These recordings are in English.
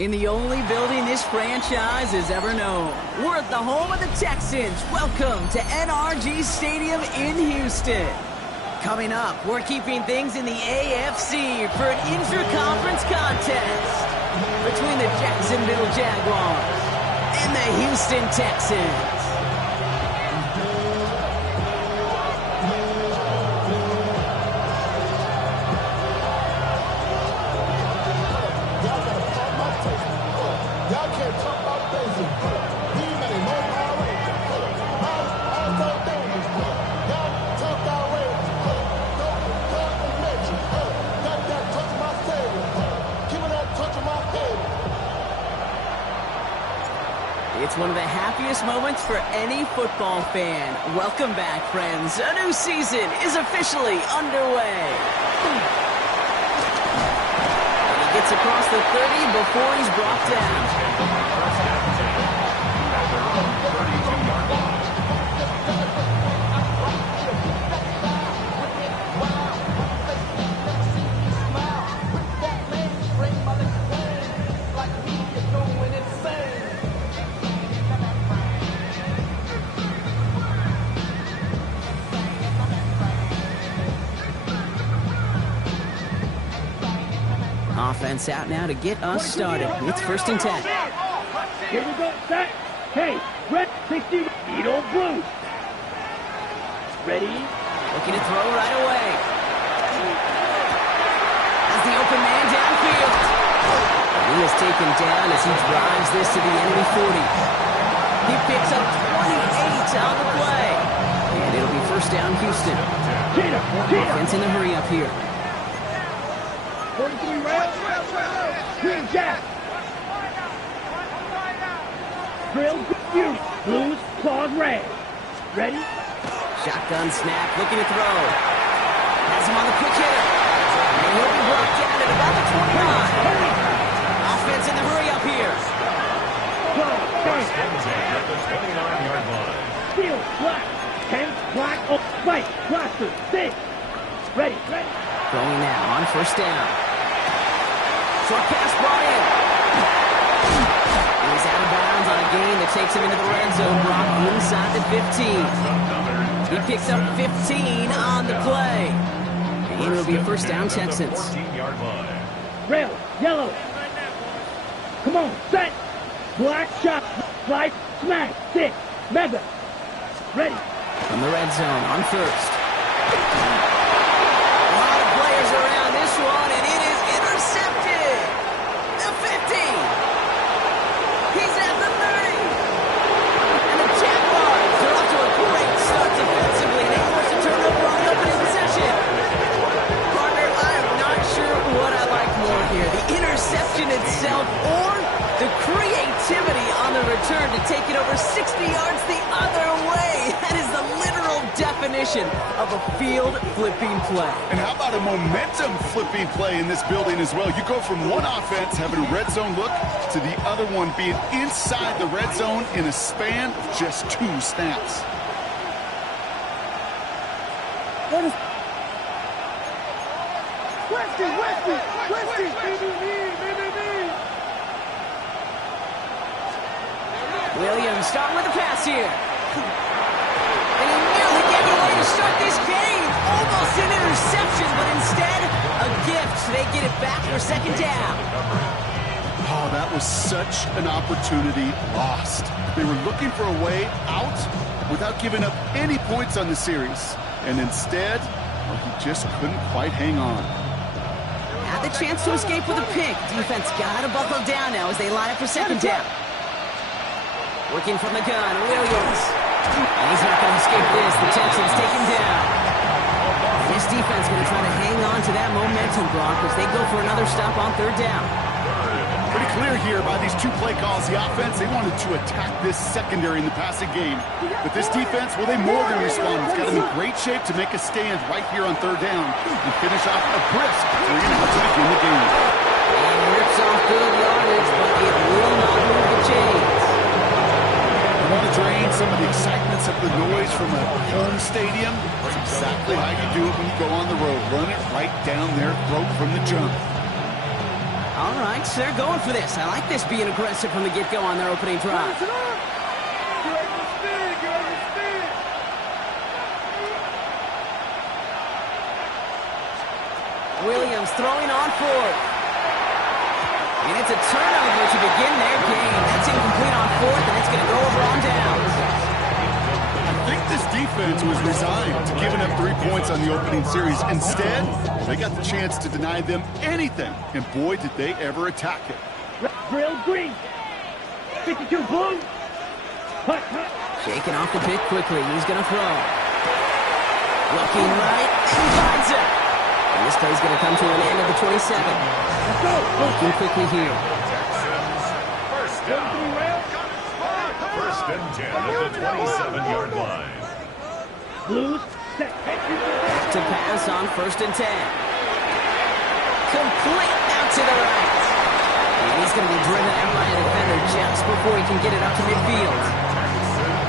In the only building this franchise has ever known. We're at the home of the Texans. Welcome to NRG Stadium in Houston. Coming up, we're keeping things in the AFC for an intra-conference contest between the Jacksonville Jaguars and the Houston Texans. It's one of the happiest moments for any football fan. Welcome back, friends. A new season is officially underway. And he gets across the 30 before he's brought down. Offense out now to get us started. It's 1st and 10. Here we go, set. Hey, red 60, Edo blue. Ready? Looking to throw right away. Has the open man downfield. He is taken down as he drives this to the enemy 40. He picks up 28 on the play. And it'll be 1st down, Houston. Offense in the hurry up here. 43 red, green JAX. Drill, you, blues, claws, red. Ready? Shotgun snap, looking to throw. Has him on the quick hitter. And he'll be brought down at about the 29. Offense in the hurry up here. Steel, black, 10, black, oh, right, blaster, 6. Ready. Going now on 1st down. Short pass brought in. He's out of bounds on a gain that takes him into the red zone. Brock inside the 15. He picks up 15 on the play. And it'll be a 1st down, Texans. Rail, yellow. Come on, set. Black shot, slide, smash, 6. Mega. Ready. From the red zone on 1st. A lot of players around this one, and it is intercepted. The 50. He's at the 30. And the Jaguars are off to a great start defensively. They force a turnover on the opening possession. Partner, I am not sure what I like more here. The interception itself or the creativity on the return to take it over 60 yards the other way. That is the literal definition of a field-flipping play. And how about a momentum-flipping play in this building as well? You go from one offense having a red zone look to the other one being inside the red zone in a span of just 2 snaps. Williams starting with a pass here. And he nearly gave it away to start this game. Almost an interception, but instead, a gift. They get it back for 2nd down. Oh, that was such an opportunity lost. They were looking for a way out without giving up any points on the series. And instead, well, he just couldn't quite hang on. Had the chance to escape with a pick. Defense got to buckle down now as they line up for 2nd down. Working from the gun, Williams. And he's not going to escape this. The Texans take him down. This defense going to try to hang on to that momentum, Brock, as they go for another stop on 3rd down. Pretty clear here by these 2 play calls. The offense, they wanted to attack this secondary in the passing game. But this defense, well, they more than respond. It's got them in great shape to make a stand right here on 3rd down and finish off a brisk 3 and out to begin the game. And rips off good yardage, but it will not move the chains. You want to drain some of the excitement, some of the noise from a home stadium? That's exactly how you do it when you go on the road. Run it right down their throat from the jump. All right, so they're going for this. I like this being aggressive from the get-go on their opening drive. Williams throwing on fourth. And it's a turnover to begin their game. That's incomplete on fourth, and it's going to go over on downs. I think this defense was resigned to giving up 3 points on the opening series. Instead, they got the chance to deny them anything, and boy, did they ever attack it. Grill green. 52 blue. Hut. Shaking off the pick quickly. He's going to throw. Looking right, and finds it. And this play's going to come to an end at the 27. Let's go. Looking quickly here. First down. First and 10 at the 27-yard line. Blues. Set. To pass on first and 10. Complete out to the right. And he's going to be driven out by a defender just before he can get it up to midfield.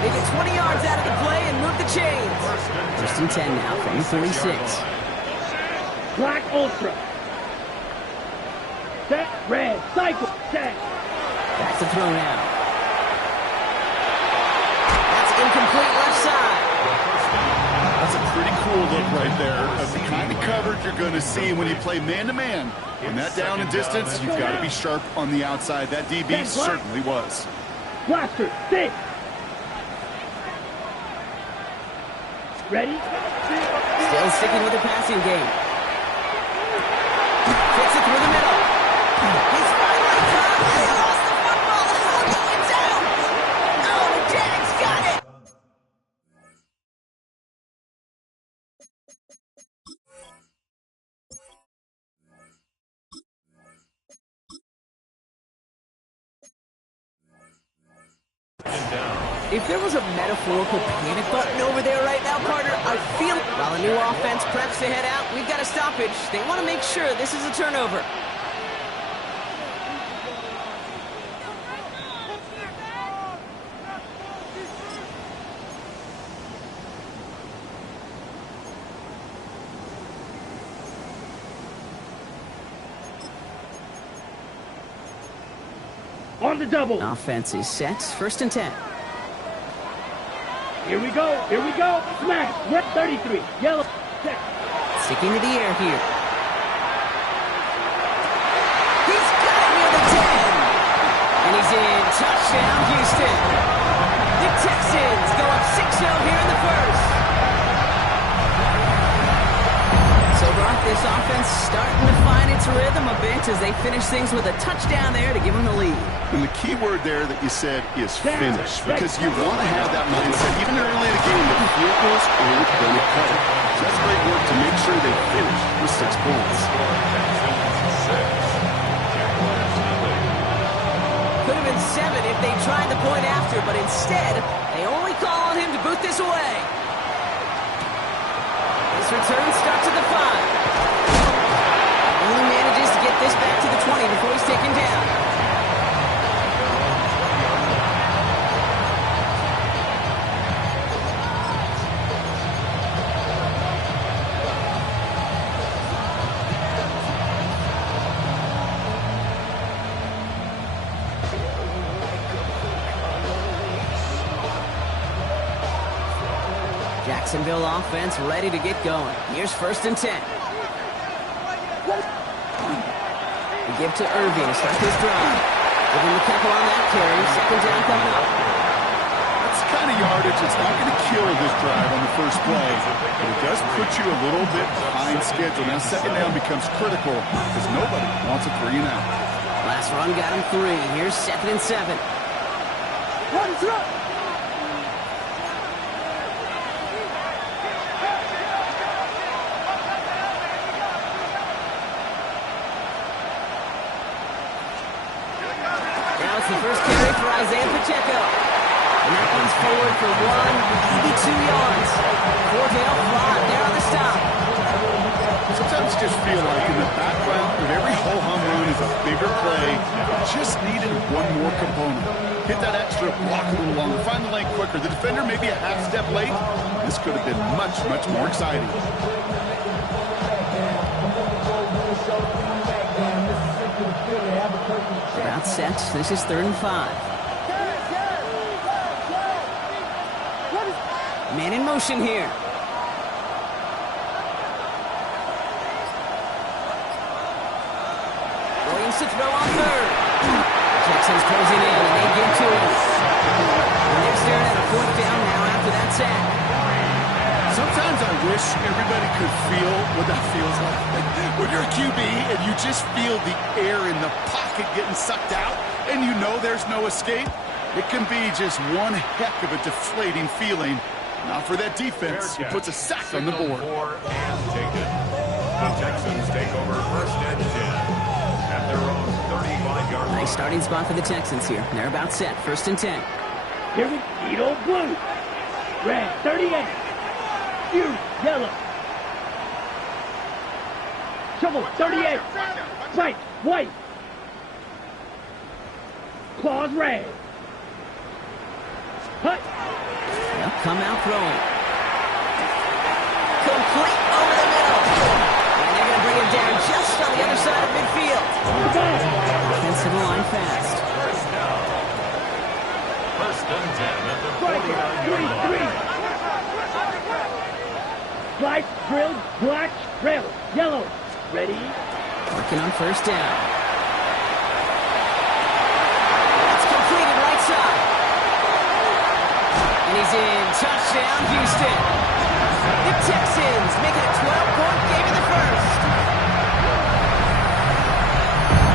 They get 20 yards out of the play and move the chains. First and 10 now from the 46. Black Ultra. Set. Red. Cycle. Set. That's the throw now. That's incomplete left side. That's a pretty cool look right there of the kind of coverage you're going to see when you play man-to-man. And that down and distance, you've got to be sharp on the outside. That DB certainly was. Blaster. 6. Ready? Still sticking with the passing game. Kicks it through the middle. He's finally caught, and he lost the football. How going down? Oh, the Jags got it. If there was a metaphorical panic button over there right now, partner, I feel it. While the new offense preps to head out, we've got a stoppage. They want to make sure this is a turnover. On the double. Offense is set. First and 10. Here we go. Here we go. Smash. Red 33. Yellow. Set. Sticking to the air here. He's got it near the 10. And he's in. Touchdown, Houston. The Texans go up 6-0 here in the first. So, Brock, this offense starting to find its rhythm a bit as they finish things with a touchdown there to give them the lead. And the key word there that you said is finish, because you want to have that mindset, even early in the game, that the field goals aren't going to cut it. So that's great work to make sure they finish with 6 points. Could have been 7 if they tried the point after, but instead, they only call on him to boot this away. This return starts at the 5. Only manages to get this back to the 20 before he's taken down. Jacksonville offense ready to get going. Here's first and 10. We give to Irving to start this drive. Give him the couple on that carry. Second down coming up. That's the kind of yardage that's not going to kill this drive on the first play, but it does put you a little bit behind schedule. Now second down becomes critical because nobody wants a 3 and out. Last run got him 3. Here's second and 7. What is up? The first carry for Isaiah Pacheco. And that one's forward for 182 yards. Cordell Flott there on the stop. Sometimes you just feel like in the background of every ho-hum run is a bigger play. Just needed one more component. Hit that extra block a little longer. Find the lane quicker. The defender maybe a half step late. This could have been much, much more exciting. About set. This is 3rd and 5. Man in motion here. Williams to throw on 3rd. Jackson's closing in, and they get to it. And they're staring at a 4th down now after that sack. Sometimes I wish everybody could feel what that feels like. When you're a QB and you just feel the air in the pocket getting sucked out and you know there's no escape, it can be just one heck of a deflating feeling. Not for that defense, who puts a sack on the board. And taken. The Texans take over 1st and 10 at their own 35-yard line. Nice starting spot for the Texans here. They're about set. 1st and 10. Here we go, blue. Red, 38. You, yellow. Shovel, 38. Right, white. Claws, red. Hut. They'll come out throwing. Complete over the middle. And they're going to bring him down just on the other side of midfield. Offensive line fast. 1st and 10 at the 49-yard line. Slice, grilled, black, rail, yellow. Ready? Working on 1st down. That's completed right side. And he's in. Touchdown, Houston. The Texans make it a 12-point game in the 1st.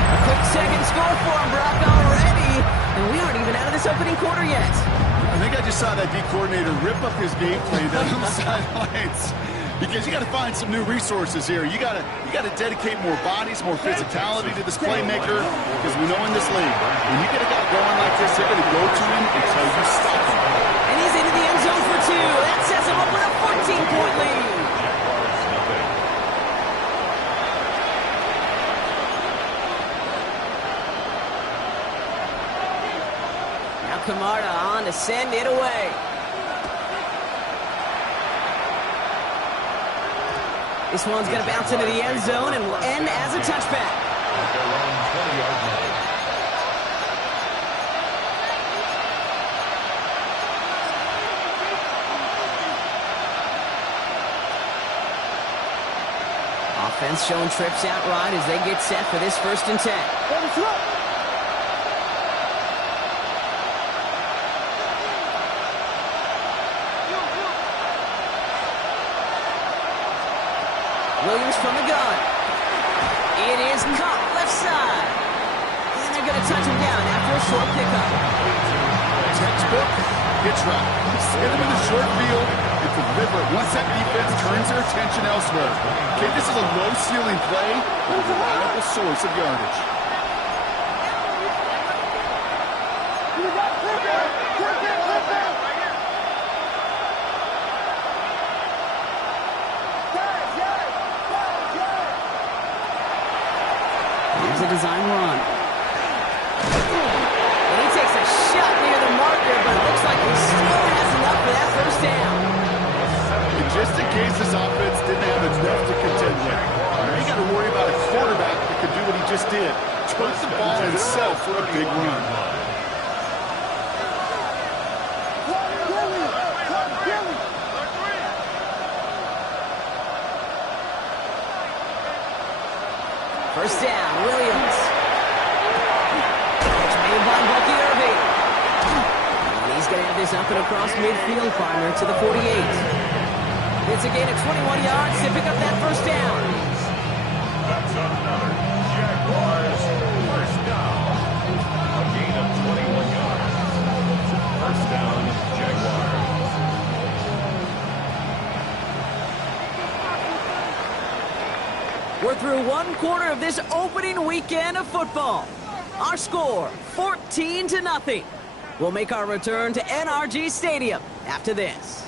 A quick second score for him, Brock, already. And we aren't even out of this opening quarter yet. I think I just saw that D coordinator rip up his game plan down on the sidelines. Because you got to find some new resources here. You got to dedicate more bodies, more physicality to this playmaker. Because we know in this league, when you get a guy going like this, they're going to go to him until you stop him. And he's into the end zone for 2. That sets him up with a 14-point lead. Now Camarda on to send it away. This one's going to bounce into the end zone and will end as a touchback. At their own 20-yard line. Offense showing trips out right as they get set for this 1st and 10. Williams from the gun. It is caught left side. And they're going to touch him down after a short pickup. Textbook, pitch route. Hit him in the short field and deliver it once that defense turns their attention elsewhere. Okay, this is a low-ceiling play with a reliable source of yardage. Here's a design run. And he takes a shot near the marker, but it looks like he still has enough for that 1st down. And just in case this offense didn't have enough to contend with, you got to worry about a quarterback that could do what he just did. Took the ball himself for a big run. First down, Williams. Catch made by Bucky Irving. And he's going to have this up and across midfield, partner to the 48. It's a gain of 21 yards to pick up that 1st down. That's another Jaguars 1st down. A gain of 21 yards. 1st down, Jaguars. We're through 1 quarter of this opening weekend of football. Our score, 14-0. We'll make our return to NRG Stadium after this.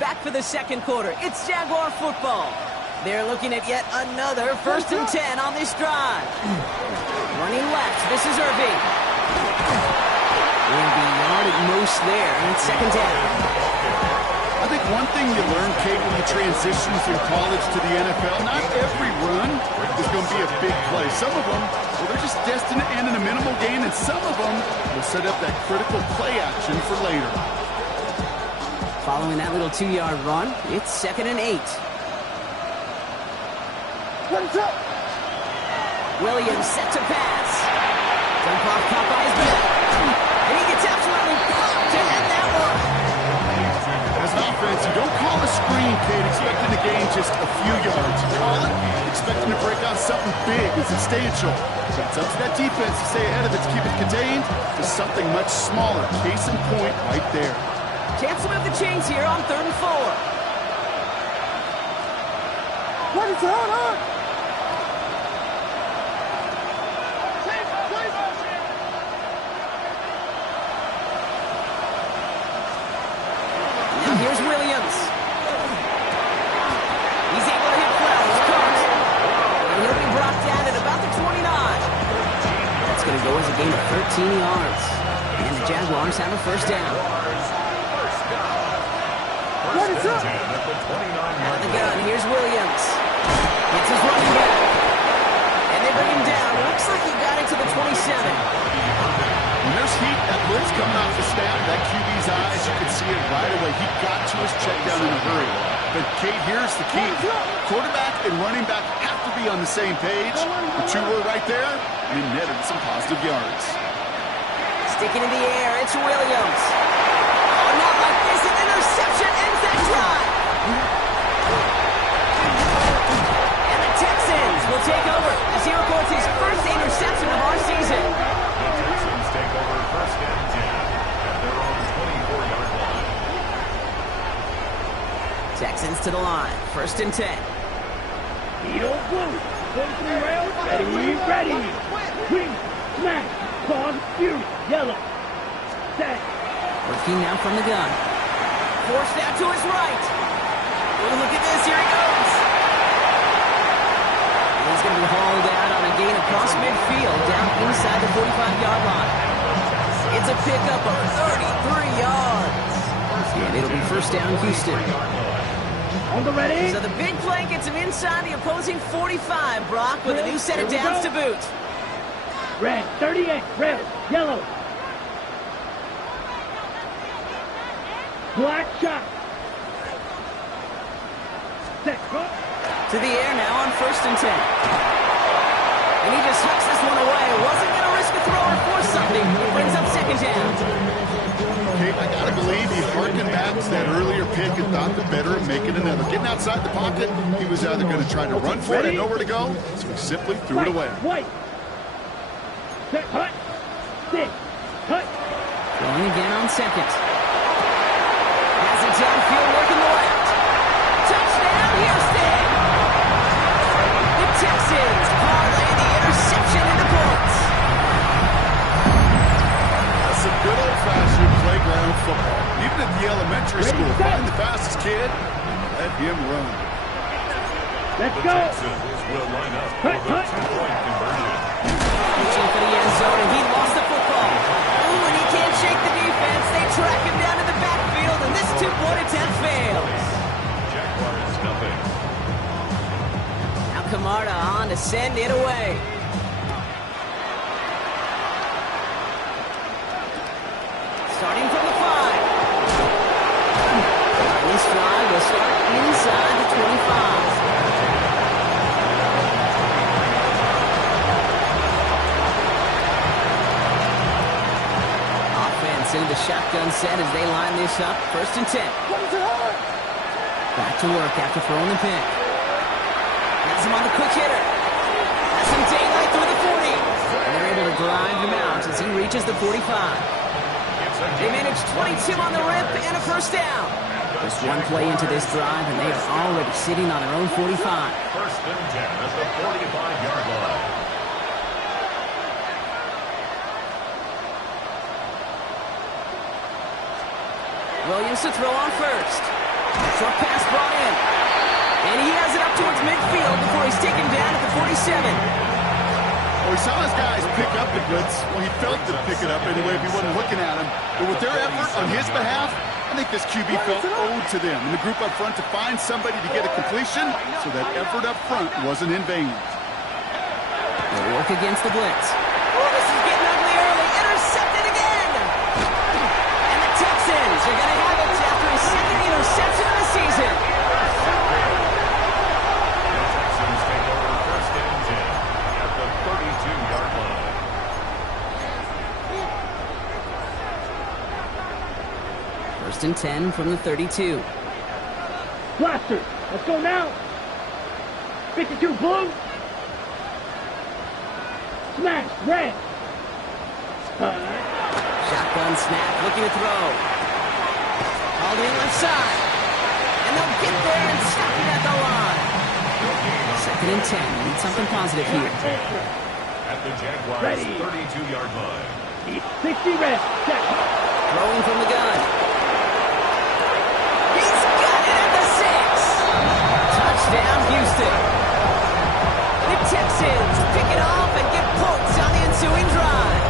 Back for the 2nd quarter. It's Jaguar football. They're looking at yet another 1st and 10 on this drive. Running left, this is Irving. In the yard at most there, and it's 2nd down. I think one thing you learn, Kate, when you transition from college to the NFL, not every run is going to be a big play. Some of them, well, they're just destined to end in a minimal gain, and some of them will set up that critical play action for later. Following that little 2-yard run, it's 2nd and 8. What's up? Williams set to pass. Jump off caught by his back. And he gets absolutely popped to end that one. As an offense, you don't call a screen, Kate, expecting to gain just a few yards. You call it expecting to break out something big and substantial. But it's up to that defense to stay ahead of it, to keep it contained to something much smaller. Case in point right there. Chance to move the chains here on 3rd and 4. What is going on? Now here's Williams. He's able to hit Flowers. Caught. And he'll be brought down at about the 29. That's going to go as a gain of 13 yards. And the Jaguars have a 1st down. What is up? Out of the gun, here's Williams. It's his running back. And they bring him down. Looks like he got into the 27. When there's heat, that blitz coming off the snap, that QB's eyes, you can see it right away. He got to his check down in a hurry. But, Kate, here's the key. Quarterback and running back have to be on the same page. The two were right there, and he netted some positive yards. Sticking in the air, it's Williams. Oh, not like this. An interception ends that drive. And the Texans will take over as he records his 1st interception of our season. The Texans take over 1st and 10 at their own 24-yard line. Texans to the line, 1st and 10. Needle blue. 43 rounds. Ready. Green. Smash. Gone. Fury. Yellow. Set. Working now from the gun. Forced out to his right. Oh, look at this. Here he goes. And he's going to be hauled out on a gain across midfield down inside the 45-yard line. It's a pickup of 33 yards. And it'll be 1st down, Houston. On the ready. So the big play gets him inside the opposing 45, Brock, with a new set of downs to boot. Red. 38. Red. Yellow. Black shot. Set. Go. To the air now on 1st and 10. And he just hooks this one away. Wasn't going to risk a throw or force something. Brings up 2nd down. Kate, I got to believe he harkened back to that earlier pick and thought the better of making another. Getting outside the pocket, he was either going to try to run for it and nowhere to go, so he simply threw it away. White. Set. Hut. Stick. Hut. Going again on 2nd. Has it downfield working the left. Touchdown, Houston! The Texans parlay the interception into points. That's some good old-fashioned playground football. Even at the elementary school, find the fastest kid, let him run. Let's The go. Texans will line up for the 2-point conversion. Reaching for the end zone, and he lost the football. Ooh, and he can't shake the defense. They track him down to the backfield, and this 2-point attempt fails. Jaguars nothing. Now Camarda on to send it away. Starting from the 5. This drive will start inside the 25. Offense into the shotgun set as they line this up. 1st and 10. Back to work after throwing the pick. Has him on the quick hitter. Has some daylight through the 40. And they're able to drive him out as he reaches the 45. They managed 22 on the rip and a 1st down. Just one play into this drive, and they are already sitting on their own 45. 1st and 10 at the 45-yard line. Williams to throw on 1st. Short pass brought in. And he has it up towards midfield before he's taken down at the 47. Well, we saw his guys pick up the blitz. Well, he felt to pick it up anyway if he wasn't looking at him. But with their effort on his behalf, I think this QB felt owed to them and the group up front to find somebody to get a completion so that effort up front wasn't in vain. They'll work against the blitz. Oh, this is getting ugly early. Intercepted again. And the Texans are going to have it after his second interception of the season. The Texans take over first and 10 at the 32-yard line. First and 10 from the 32. Blaster, let's go now. 52 blue. Smash, red. Shotgun snap, looking to throw. Called in left side. And they'll get there and stop it at the line. Second and 10. Need something positive here. At the Jaguars' 32-yard line. 60 red. Check. Throwing from the gun. He's got it at the 6. Touchdown, Houston. The Texans pick it off and get points on the ensuing drive.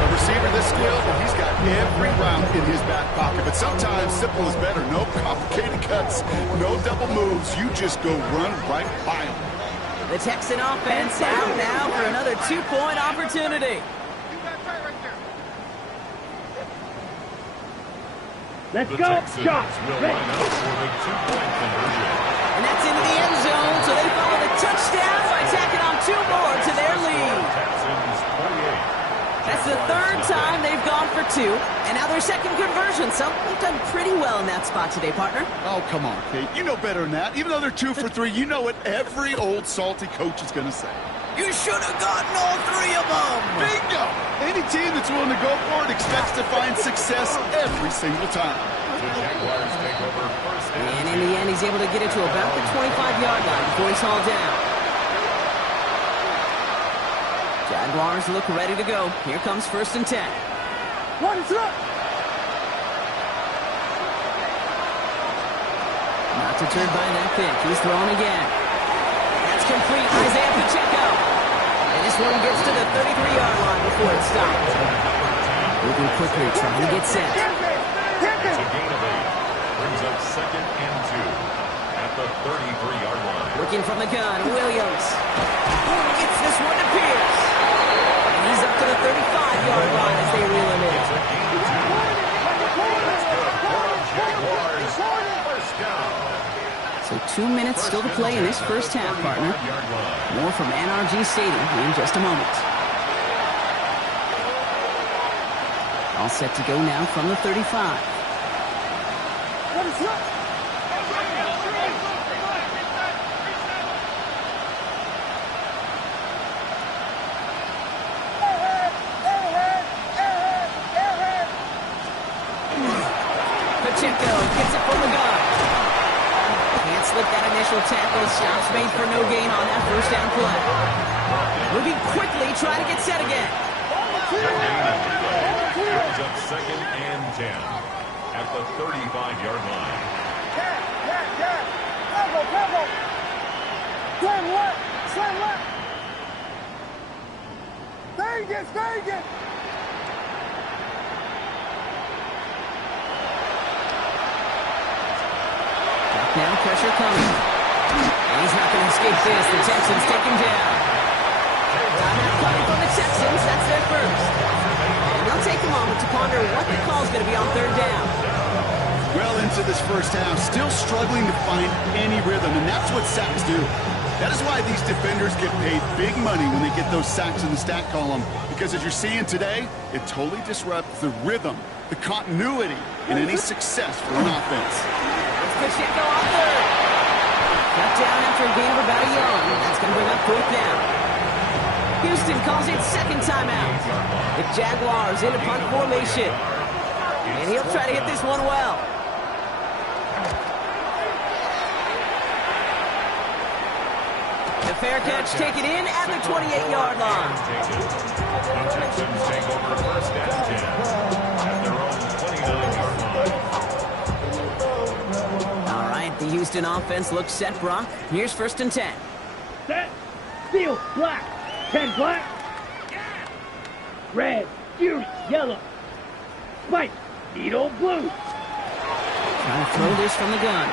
A receiver this skilled, well, he's got every route in his back pocket. But sometimes simple is better. No complicated cuts, no double moves. You just go run right by him. The Texan offense out now for another 2-point opportunity. Let's The go. Texans Shot. will Ready. line up for the 2-point conversion. And that's into the end zone, so they follow the touchdown by tacking on 2 more to their lead. Texans 48. That's the third time they've gone for 2, and now their second conversion. So they've done pretty well in that spot today, partner. Oh, come on, Kate. You know better than that. Even though they're 2 for 3, you know what every old salty coach is going to say. You should have gotten all 3 of them. Bingo! Any team that's willing to go for it expects to find success every single time. The Jaguars take over first And and in the end, he's able to get it to about the 25-yard line before he's hauled down. Jaguars look ready to go. Here comes first and 10. What is up? Not deterred by that pick. He's throwing again. That's complete. Isaiah Pacheco. And this one gets to the 33-yard line before it stops. Moving quickly, trying to get set. it's a gain of 8. Brings up second and 2 at the 33-yard line. Looking from the gun, Williams. Gets this one to Pierce. And he's up to the 35-yard line as they reel him in. It's a gain of 2. That's good for the Jaguars. First down. So 2 minutes still to play in this first half, partner. Yard line. More from NRG Stadium in just a moment. All set to go now from the 35. What is up? Pacheco gets it from the gun. Can't slip that initial tackle. Stops made for no gain on that first down play. Moving quickly, trying to get set again. Brings up second and 10 at the 35-yard line. Slam left. Slam left. Vegas, Vegas. Now pressure coming. And he's not going to escape this. The Texans take him down. Timeout coming from the Texans. That's their first. And they'll take a moment to ponder what the call's going to be on third down. Well into this first half, still struggling to find any rhythm, and that's what sacks do. That is why these defenders get paid big money when they get those sacks in the stat column, because as you're seeing today, it totally disrupts the rhythm, the continuity in any success for an offense. Pacheco off third. Cut down after a gain of about a yard. That's going to bring up fourth down. Houston calls it second timeout. The Jaguars in a punt formation. And he'll try to hit this one well. The fair catch taken in at the 28-yard line. The Texans take over first and 10 at their own 29-yard line. Houston offense looks set, Brock. Here's 1st and 10. Set. Field. Black. 10 black. Red. Fury. Yellow. White. Needle. Blue. Trying to throw this from the gun.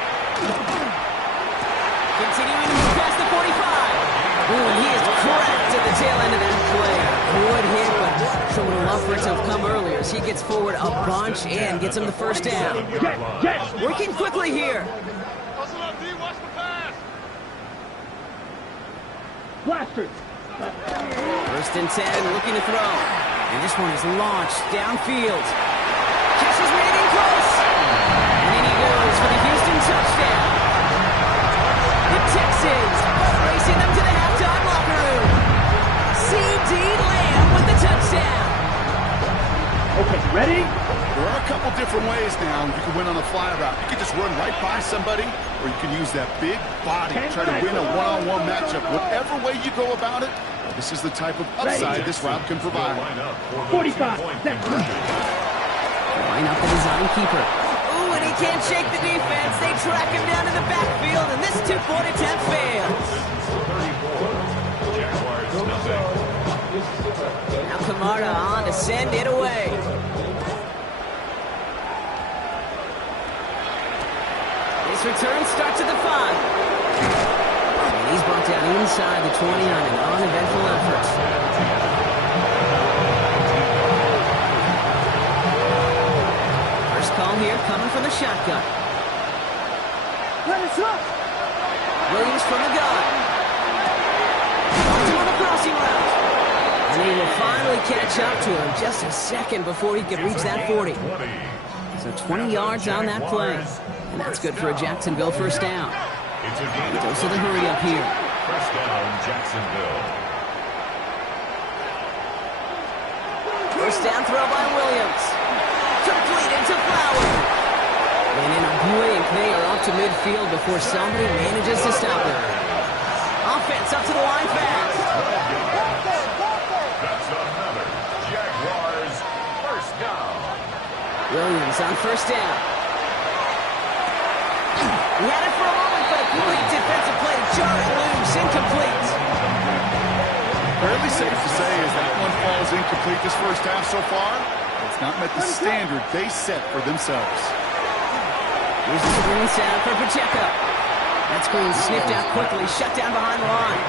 Continuing to move past the 45. Ooh, and he is cracked at the tail end of that play. Good hit, but sure would have loved for it to have come earlier as he gets forward a bunch and gets him the 1st down. Jet. Working quickly here. Blasters. 1st and 10, looking to throw. And this one is launched downfield. Catch is made in close. And in he goes for the Houston touchdown. The Texans racing them to the halftime locker room. C.D. Lamb with the touchdown. Okay, ready? There are a couple different ways now you can win on a fly route. You can just run right by somebody, or you can use that big body to try to win a one-on-one matchup. Whatever way you go about it, this is the type of upside this route can provide. 45. Set. Line up the design keeper. Ooh, and he can't shake the defense. They track him down to the backfield, and this two-point attempt fails. 34. Jaguars nothing. Now Kamara on to send it away. This return starts at the 5. And he's brought down inside the 20 on an uneventful effort. First call here coming from the shotgun. Let us up. Williams from the gun. On the crossing route. And he will finally catch up to him just a second before he could reach that 40. So 20 yards on that play. And that's good for a Jacksonville 1st down. Dose of the hurry up here. 1st down, Jacksonville. 1st down throw by Williams. Completed to Flower. And in a blink, they are up to midfield before somebody manages to stop them. Offense up to the line fast. That's another Jaguars 1st down. Williams on 1st down. He had it for a moment, but a great defensive play to jar it loose. Incomplete. Fairly safe to say as that one falls incomplete this 1st half so far. It's not met the standard they set for themselves. Here's the screen sound for Pacheco. That screen sniffed out quickly, shut down behind the line.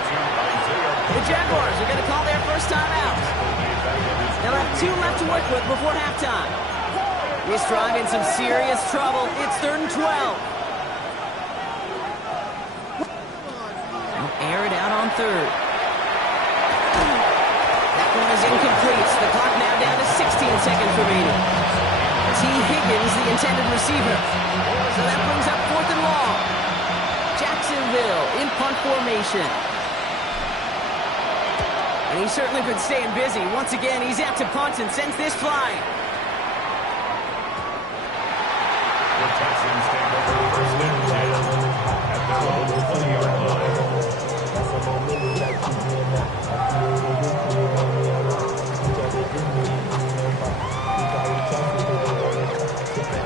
The Jaguars are going to call their 1st time out. They'll have 2 left to work with before halftime. This drive in some serious trouble. It's 3rd and 12. Air it out on 3rd. That one is incomplete. The clock now down to 16 seconds remaining. T. Higgins, the intended receiver. So that brings up 4th and long. Jacksonville in punt formation. And he's certainly been staying busy. Once again, he's out to punt and sends this flying. The Texans take over 1st and 10 at their own 20-yard line.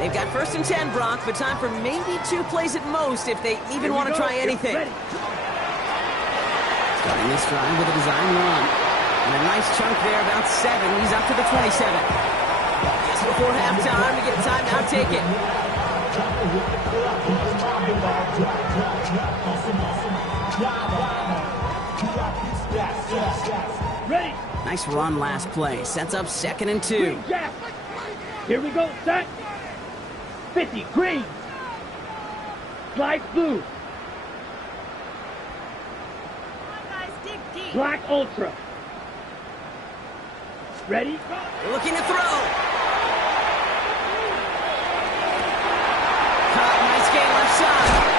They've got 1st and 10, Brock, but time for maybe 2 plays at most if they even want to try anything. Starting this drive with a design run. And a nice chunk there, about 7. He's up to the 27. Just before halftime to get a timeout taken. Ready. Nice run last play. Sets up 2nd and 2. Green Jack. Here we go. Set. 50. Green. Slide blue. Black Ultra. Ready? Looking to throw. Caught, nice gain left side.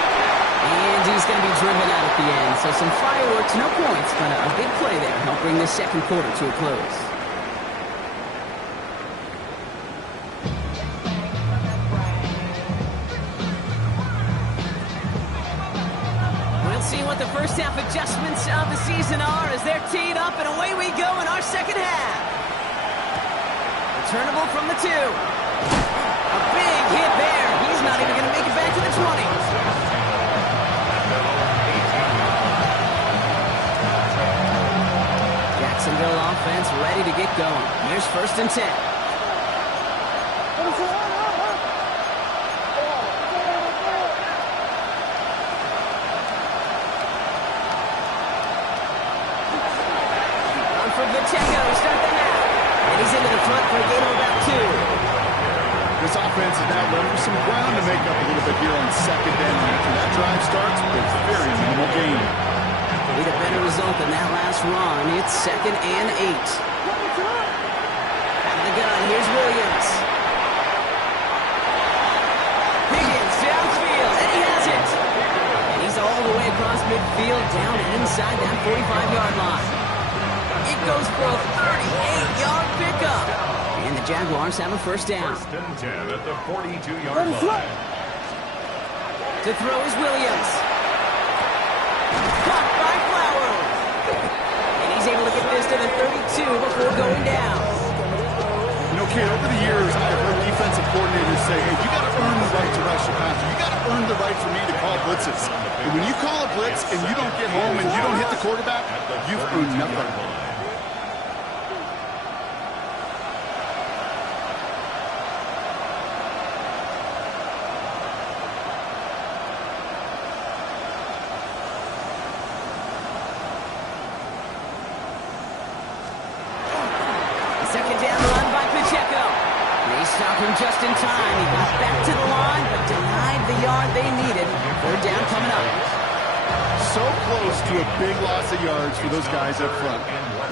And he's going to be driven out at the end. So some fireworks, no points, but a big play there. Help bring this 2nd quarter to a close. See what the 1st half adjustments of the season are as they're teed up, and away we go in our 2nd half. Returnable from the 2. A big hit there. He's not even going to make it back to the 20. Jacksonville offense ready to get going. Here's 1st and 10. On for Pacheco to start the half. And he's into the front for a gain of about 2. This offense is now left with some ground to make up a little bit here on 2nd down. After that drive starts, it's a very minimal gain. Need a better result than that last run. It's 2nd and 8. Out of the gun, here's Williams. Higgins downfield, and he has it. And he's all the way across midfield, down inside that 45-yard line. It goes for a 38-yard pickup. And the Jaguars have a 1st down. 1st and 10 at the 42-yard line. To throw is Williams. Caught by Flowers. And he's able to get this to the 32 before going down. You know, Kate, over the years, I've heard defensive coordinators say, hey, you got to earn the right to rush the passer. You got to earn the right for me to call blitzes. And when you call a blitz and you don't get home and you don't hit the quarterback, you've earned nothing. Stop him just in time. He got back to the line, but denied the yard they needed. 3rd down coming up. So close to a big loss of yards for those guys up front.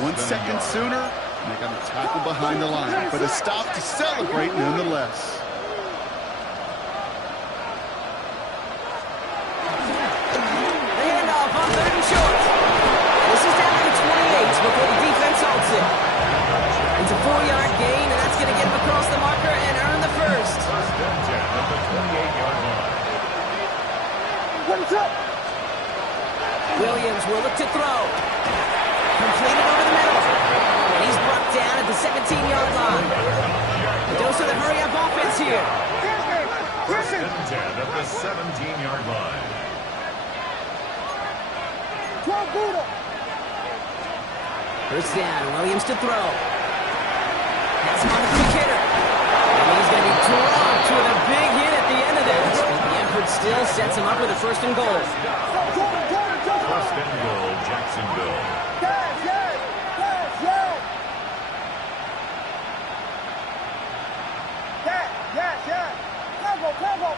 1 second sooner, and they got a tackle behind the line. But a stop to celebrate nonetheless. The handoff on 3rd and short. This is down to the 28 before the defense halts it. It's a 4-yard gain, and that's going to get him across the marker and earn the 1st. 1st and 10 at the 28-yard line. What's up? Williams will look to throw. Completed over the middle. And he's brought down at the 17-yard line. A dose of the hurry-up offense here. 1st and 10 at the 17-yard line. 12 Buddha. 1st down, Williams to throw. That's him on the quick hitter. And he's going to be dropped with a big hit at the end of that. But the effort still sets him up with a 1st and goal. 1st and goal, Jacksonville. Combo.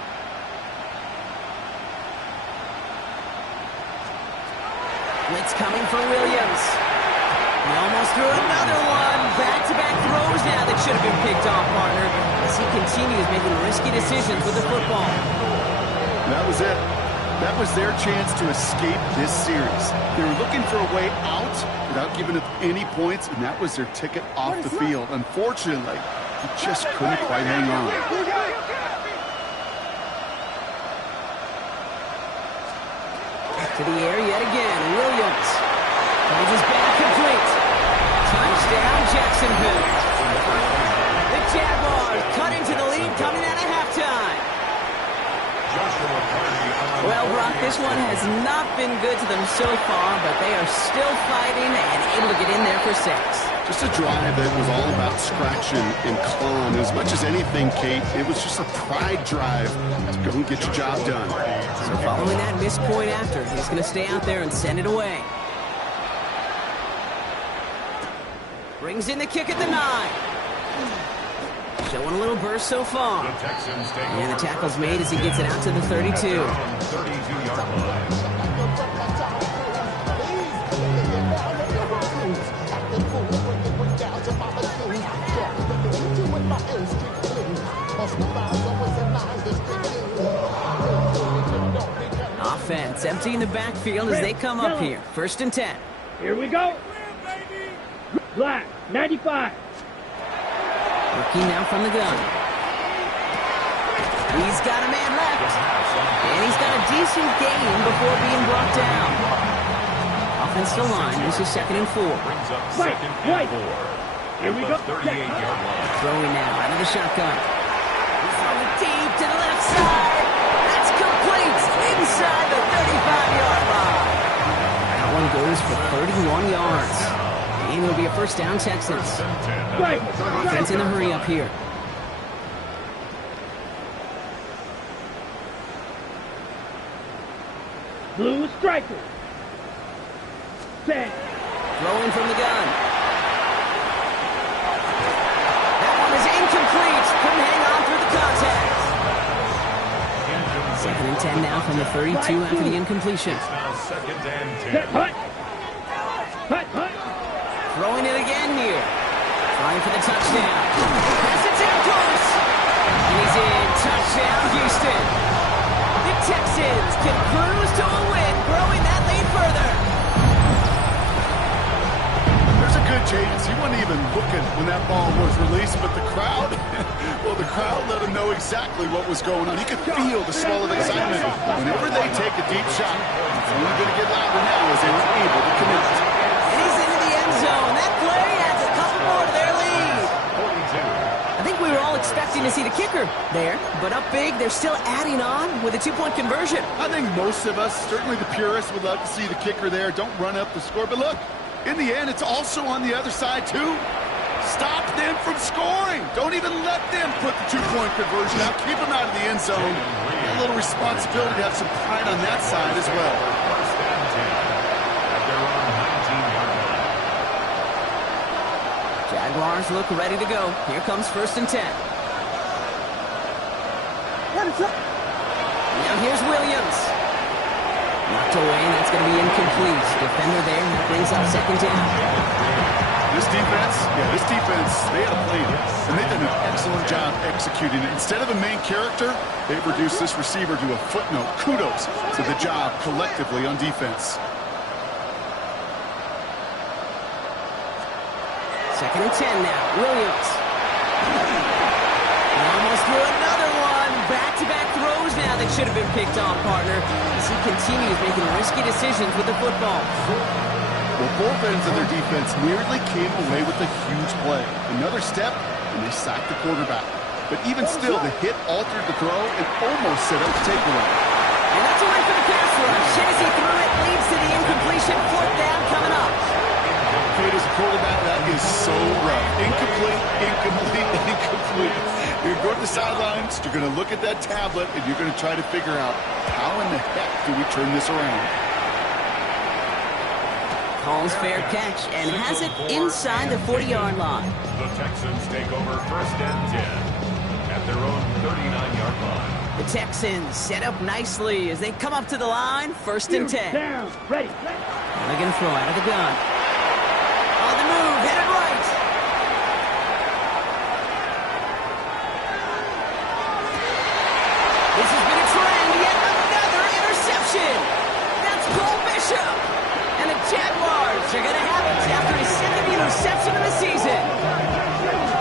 Blitz coming for Williams. He almost threw another one. Back-to-back throws now that should have been picked off, partner, as he continues making risky decisions with the football. That was it. That was their chance to escape this series. They were looking for a way out without giving up any points, and that was their ticket off the field. Unfortunately, he just couldn't quite hang on. To the air yet again. Williams finds his back complete. Touchdown, Jacksonville. The Jaguars cut into the lead coming out of halftime. Well, Brock, this one has not been good to them so far, but they are still fighting and able to get in there for 6. Just a drive that was all about scratching and clawing. As much as anything, Kate, it was just a pride drive to go and get your job done. So following that missed point after, he's going to stay out there and send it away. Brings in the kick at the 9. Showing a little burst so far. And the tackle's made as he gets it out to the 32. 32-yard line. Offense emptying the backfield as they come up here. 1st and 10. Here we go. Black, 95. Working now from the gun. He's got a man left. And he's got a decent gain before being brought down. Offensive line, this is 2nd and 4. Brings up 2nd and 4. Here we go. 38-yard line. Throwing now out of the shotgun. He's throwing deep to the left side. That's complete inside the 35-yard line. That one goes for 31 yards. And it'll be a first down, Texans. First and 10. Right. Offense in a hurry up here. Blue striker. Set. Throwing from the gun. That one is incomplete. Couldn't hang on through the contact. Second and 10 now from the 32 after the incompletion. It's now second and 10. Set. Hut. Hut. Hut. Throwing it again here. Trying for the touchdown. Pass it down close. And he's in. Touchdown, Houston. The Texans can cruise to a win, growing that lead further. There's a good chance he wasn't even looking when that ball was released, but the crowd, well, the crowd let him know exactly what was going on. He could feel the swell of excitement. Whenever they take a deep shot, it's only going to get louder now as they were able to connect. And he's into the end zone. That play adds a couple more to their lead. 42. I think we were all expecting to see the kicker there, but up big, they're still adding on with a two-point conversion. I think most of us, certainly the purists, would love to see the kicker there. Don't run up the score. But look, in the end, it's also on the other side, too. Stop them from scoring. Don't even let them put the two-point conversion out. Keep them out of the end zone. A little responsibility to have some pride on that side as well. First and 10. At their own 19-yard line. Jaguars look ready to go. Here comes first and 10. Now here's Williams. Knocked away, and that's going to be incomplete. Defender there, and that brings up second down. This defense, they had a plan, and they've done an excellent job executing it. Instead of a main character, they've reduced this receiver to a footnote. Kudos to the job collectively on defense. Second and 10 now. Williams. Almost threw another one. Back-to-back throws now that should have been picked off, partner, as he continues making risky decisions with the football. Well, both ends of their defense nearly came away with a huge play. Another step, and they sacked the quarterback. But even still, the hit altered the throw and almost set up the takeaway. And that's a win for the pass rush. As he threw it, leads to the incompletion. Fourth down coming up. Kate, as a quarterback, that is so rough. Incomplete, incomplete, incomplete. You're going to the sidelines, you're going to look at that tablet, and you're going to try to figure out how in the heck do we turn this around. Calls fair catch and has it inside the 40-yard line. The Texans take over first and 10 at their own 39-yard line. The Texans set up nicely as they come up to the line. First and 10. Down. Ready. They're going to throw out of the gun. On the move, headed right. This has been a trend. Yet another interception. That's Cole Bishop. And the Jaguars are going to have it after his second interception of the season.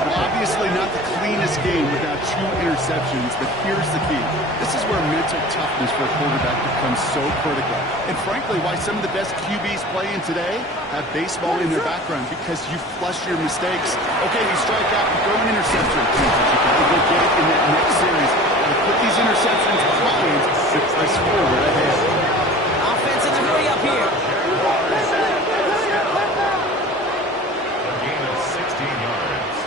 Well, obviously not the cleanest game without 2 interceptions, but here's the key. This is where mental toughness for a quarterback becomes so critical. And frankly, why some of the best QBs playing today have baseball in their background, because you flush your mistakes. Okay, you strike out, you throw an interception. You got to go get it in that next series. You put these interceptions behind to press forward ahead. Offense in the hurry up here. A gain of 16 yards.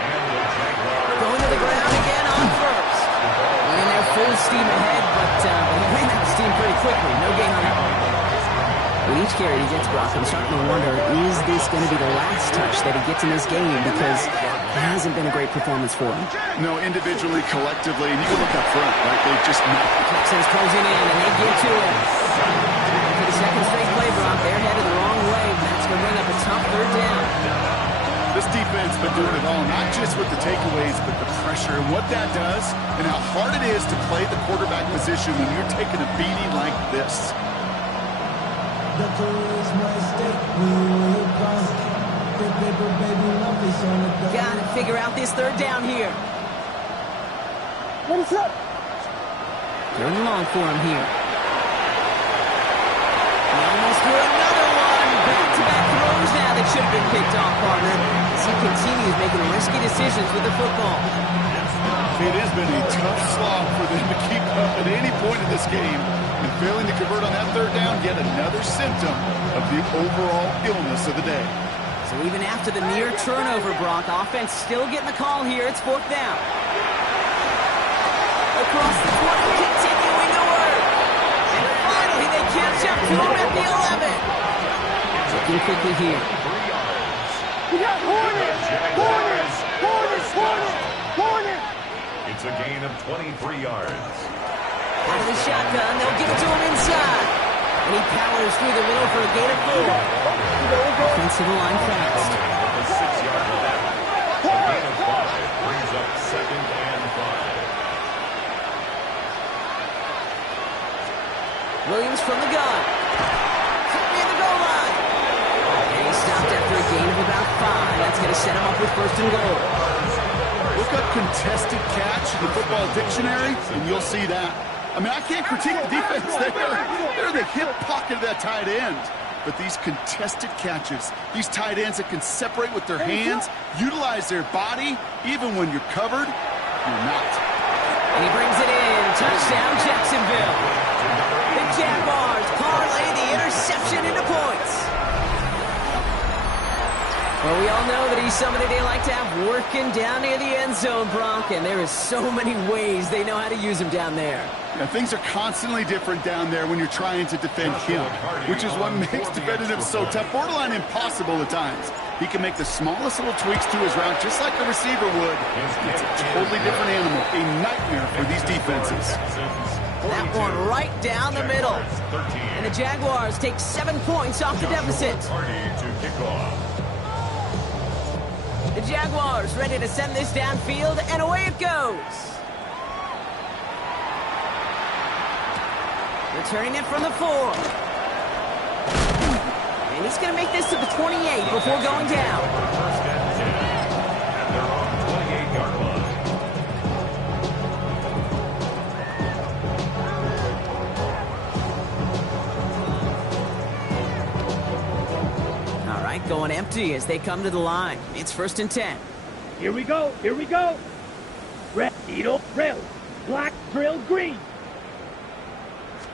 And the Jaguars Going to the ground again on first. And they're full steam ahead, but he ran out of steam pretty quickly. No gain on that one. With each carry he gets, Brock, I'm starting to wonder, is this going to be the last touch that he gets in this game? Because it hasn't been a great performance for him. No, individually, collectively, and you can look up front, right? They just Texans closing in, and they get to him. For the second straight play, Brock, they're headed the wrong way. That's going to bring up a tough third down. This defense been doing it all, not just with the takeaways, but the pressure and what that does and how hard it is to play the quarterback position when you're taking a beating like this. Got to figure out this third down here. What is up? Third and long for him here. He almost threw another one. Back-to-back throws now that should have been picked off, partner, as he continues making risky decisions with the football. It has been a tough slog for them to keep up at any point in this game, and failing to convert on that third down, yet another symptom of the overall illness of the day. So even after the near turnover, Brock, offense still getting the call here. It's 4th down. Across the 20, continuing to work. And finally, they catch up to him at the 11. Looking quickly here. We got Hornets! Hornets! Hornets! Hornets! Hornets! It's a gain of 23 yards. Out of the shotgun, they'll give it to him inside. And he powers through the middle for a gain of 4. Offensive line fast. The 6-yard line. A gain of 5 brings up 2nd and 5. Williams from the gun. Cut near the goal line. And he stopped after a gain of about 5. That's going to set him up with 1st and goal. Look up contested catch in the football dictionary, and you'll see that. I mean, I can't critique the defense there. They're the hip pocket of that tight end. But these contested catches, these tight ends that can separate with their hands, utilize their body, even when you're covered, you're not. And he brings it in. Touchdown, Jacksonville. The Jaguars parlay the interception into points. Well, we all know that he's somebody they like to have working down near the end zone, Brock, and there is so many ways they know how to use him down there. Yeah, things are constantly different down there when you're trying to defend him, which is what makes defending him so tough, borderline impossible at times. He can make the smallest little tweaks to his route, just like a receiver would. It's a totally different animal, a nightmare for these defenses. That one right down the middle. And the Jaguars take 7 points off the deficit. To kick off. The Jaguars ready to send this downfield, and away it goes. Returning it from the 4. And he's going to make this to the 28 before going down. 1st and 10 at their own 28-yard line. All right, going empty as they come to the line. It's 1st and 10. Here we go. Here we go. Red needle, red, black drill, green.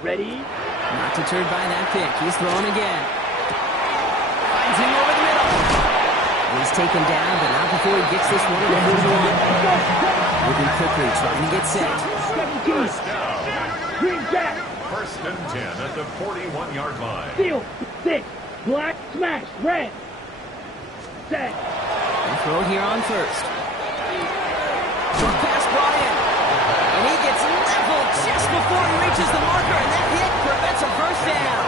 Ready? Not deterred by that pick. He's throwing again. Finds him over the middle. He's taken down, but not before he gets this one in the 41. Moving quickly, trying to get set. 17. Green jack. 1st and 10 at the 41-yard line. Steel. 6. Black smash. Red. Set. And throw it here on 1st. Short pass brought in. And he gets leveled just before he reaches the marker, and that hit prevents a 1st down.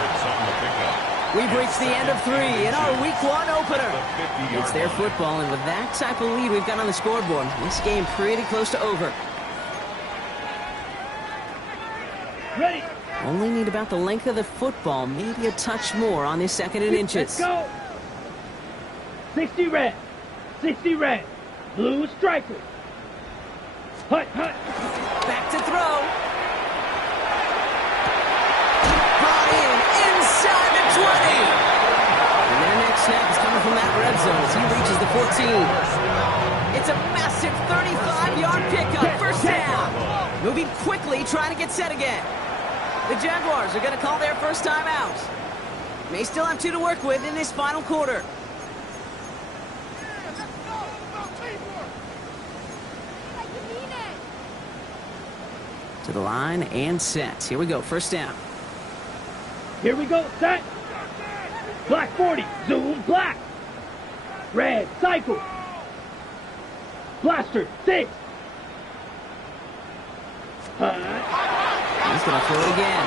We've reached the end of 3 in our Week 1 opener. It's their football, and with that type of lead we've got on the scoreboard, this game pretty close to over. Ready. Only need about the length of the football, maybe a touch more on this 2nd and inches. Let's go. 60 red. 60 red. Blue striker. Hut, hut. Back to throw. Brought in inside the 20. And their next snap is coming from that red zone as he reaches the 14. It's a massive 35-yard pickup. 1st down. Moving quickly, trying to get set again. The Jaguars are going to call their first time out. May still have 2 to work with in this final quarter. To the line and set. Here we go. 1st down. Here we go. Set. Black 40. Zoom black. Red cycle. Blaster 6. He's going to throw it again.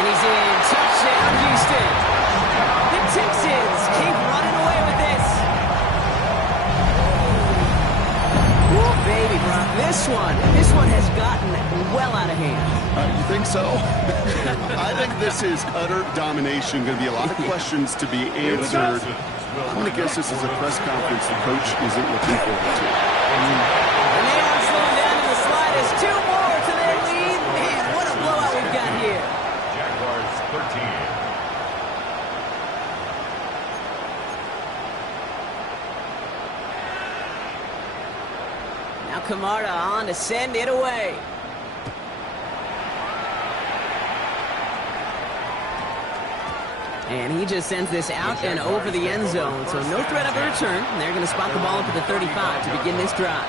And he's in. Touchdown, Houston. The Texans keep running away with this. Woo, baby, Brock. This one has gotten well out of hand. You think so? I think this is utter domination. Going to be a lot of questions to be answered. I'm going to guess this is a press conference the coach isn't looking forward to. And they aren't slowing down in the slightest. 2 more to their lead. Man, what a blowout we've got here. Jaguars 13. Now Kamara on to send it away. And he just sends this out and over the end zone. So no threat of a return. And they're going to spot the ball up at the 35 to begin this drive.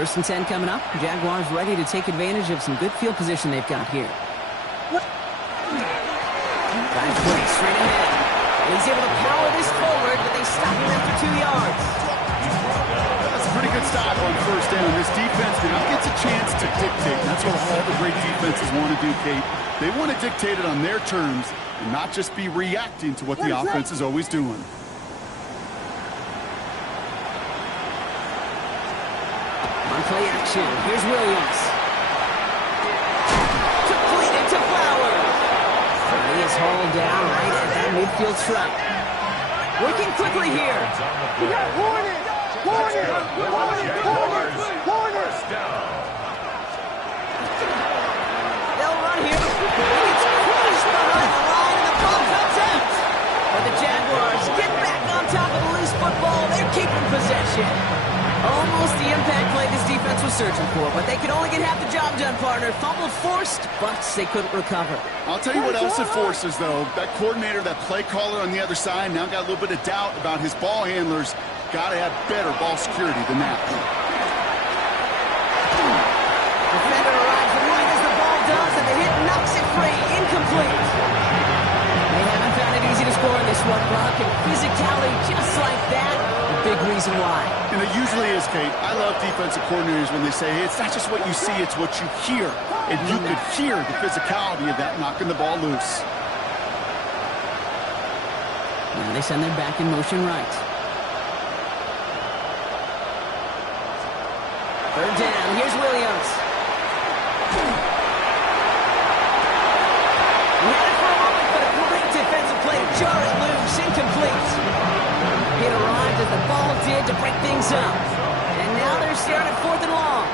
1st and 10 coming up. Jaguars ready to take advantage of some good field position they've got here. Drive play straight ahead. And he's able to power this forward, but they stop him after 2 yards. That's a pretty good stop on 1st down. This defense now gets a chance to dictate. That's what all the great defenses want to do, Kate. They want to dictate it on their terms and not just be reacting to what the offense is always doing. On play action, here's Williams. Completed to Flowers. He is hauled down right at that midfield stripe. Working quickly here. We got Hornet! Hornet! Hornet! Hornet! Hornet! They'll run here. It's crushed behind the line, and the ball comes out. But the Jaguars get back on top of the loose football. They're keeping possession. Almost the impact play this defense was searching for, but they could only get half the job done, partner. Fumbled forced, but they couldn't recover. I'll tell you what else it forces, though. That coordinator, that play caller on the other side, now got a little bit of doubt about his ball handlers. Got to have better ball security than that. Defender arrives right as the ball does, and the hit knocks it free. Incomplete. They haven't found it easy to score in this one, Brock, and physicality just like that, a big reason why. And it usually is, Kate. I love defensive coordinators when they say, hey, it's not just what you see, it's what you hear. And you could hear the physicality of that knocking the ball loose. Now they send their back in motion right. 3rd down, here's Williams. He had it for a moment, but a great defensive play to jar it loose. Incomplete. It arrived as the ball did to break things up. And now they're staring at 4th and long.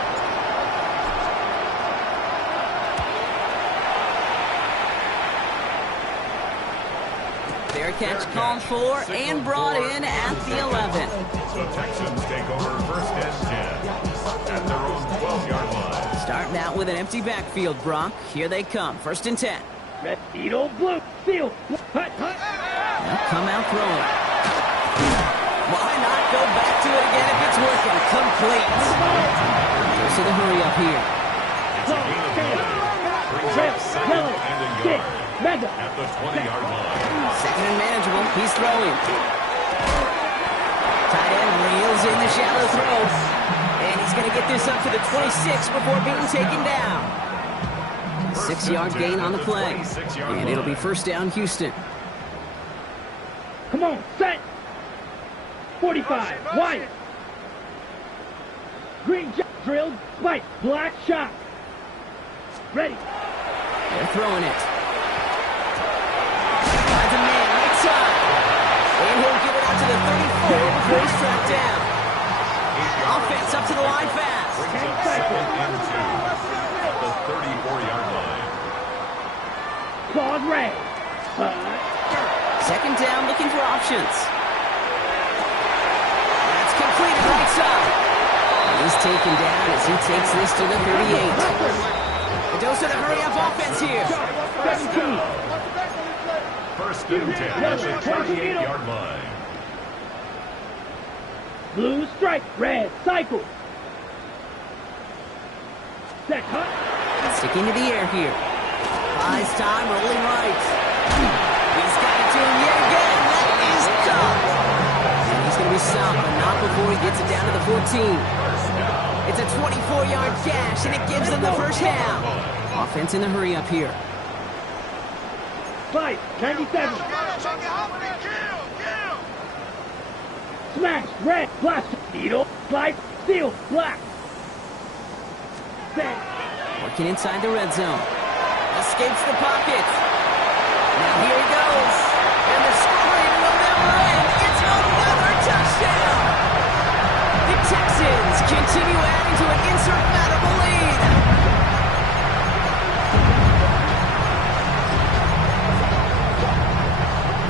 Fair catch called for and brought in at the 11. The Texans take over 1st and 10 at their own 12-yard line. Starting out with an empty backfield, Brock. Here they come. 1st and 10. Red, Eagle, blue, field. Hut, hut. They'll come out throwing. Why not go back to it again if it's working? Complete. Goes to the hurry up here. It's a gain of 1. Brings up 2nd and a yard at the 20-yard line. 2nd and manageable. He's throwing. Tight end reels in the shallow throw. And he's going to get this up to the 26 before being taken down. 6-yard gain on the play. And it'll be 1st down, Houston. Come on, set. 45, white. Green jack drilled, white, black shot. Ready. They're throwing it. Finds a man right side. And he'll get it out to the 34 before he's tracked down. Offense up to the line fast. Brings up 2nd and 2 at the 34-yard line. Claude Ray. 2nd down, looking for options. That's completed right side. He's taken down as he takes this to the 38. The dose of the hurry-up offense here. 17. 1st and 10 at the 28-yard line. Blue stripe, red, cycle. Set, hut. Sticking to the air here. Buys time, rolling right. He's got it to him yet again. That is tough. And he's going to be stopped, but not before he gets it down to the 14. It's a 24-yard gash, and it gives them the 1st down. Offense in the hurry up here. 5, 97. Smash, red, blaster, needle, slide, steel, black. Set. Working inside the red zone. Escapes the pocket. Now here he goes. And the screen will never end. It's another touchdown. The Texans continue adding to an insurmountable lead.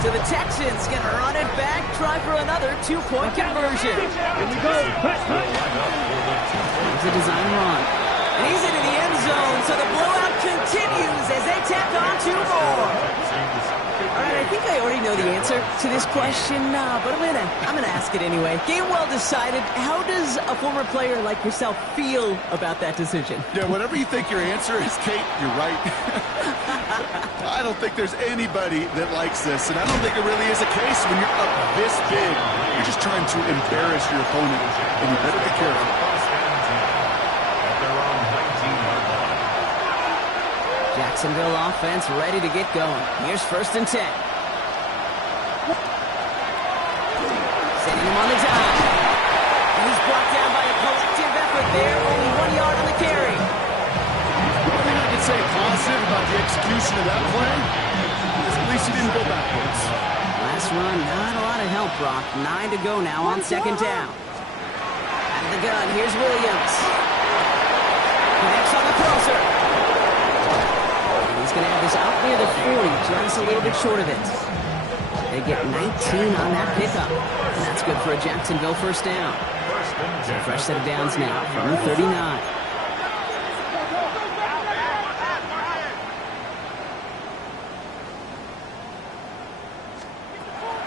So the Texans going to run it back, try for another 2-point conversion. Here we go. Hut, hut. Here's a design run. He's into the end zone, so the blowout continues as they tack on 2 more. All right, I think I already know the answer to this question, but I'm gonna ask it anyway. Game well decided. How does a former player like yourself feel about that decision? Yeah, whatever you think your answer is, Kate, you're right. I don't think there's anybody that likes this, and I don't think it really is a case when you're up this big. You're just trying to embarrass your opponent, and you better be careful. Jacksonville offense ready to get going. Here's 1st and 10. Sending him on the dime. And he's brought down by a collective effort there. Only 1 yard on the carry. One thing I can say positive about the execution of that play is at least he didn't go backwards. Last run, not a lot of help, Brock. 9 to go now on 2nd down. Out of the gun, here's Williams. Connects on the crosser. He's going to have this out near the 40, just a little bit short of it. They get 19 on that pickup. And that's good for a Jacksonville 1st down. So fresh set of downs now from the 39.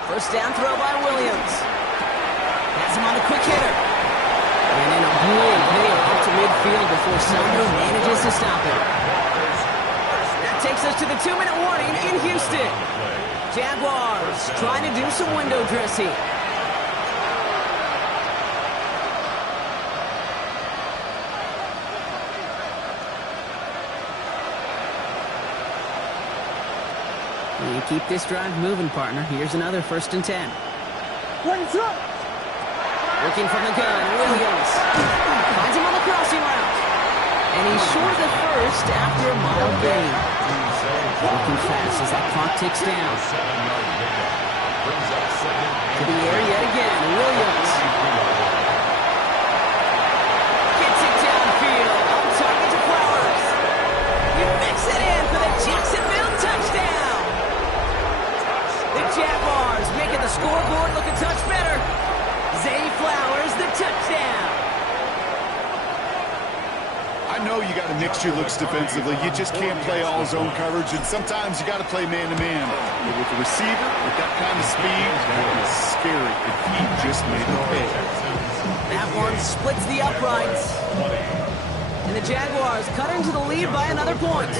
First down throw by Williams. Has him on a quick hitter. And then a brilliant video out to midfield before someone manages to stop him. Takes us to the 2-minute warning in Houston. Jaguars trying to do some window dressing. You keep this drive moving, partner. Here's another 1st and 10. Working from the gun, Williams. Finds him on the crossing route. And he's short of the 1st after a mild gain. Working fast as that clock ticks down. To the air yet again, Williams. Gets it downfield, on target to Flowers. He makes it in for the Jacksonville touchdown. The Jaguars making the scoreboard look a touch better. Zay Flowers, the touchdown. I know you got to mix your looks defensively. You just can't play all zone coverage, and sometimes you got to play man-to-man. But with the receiver, with that kind of speed, that is scary, and he just made the pay. That one splits the uprights. And the Jaguars cut into the lead by another point.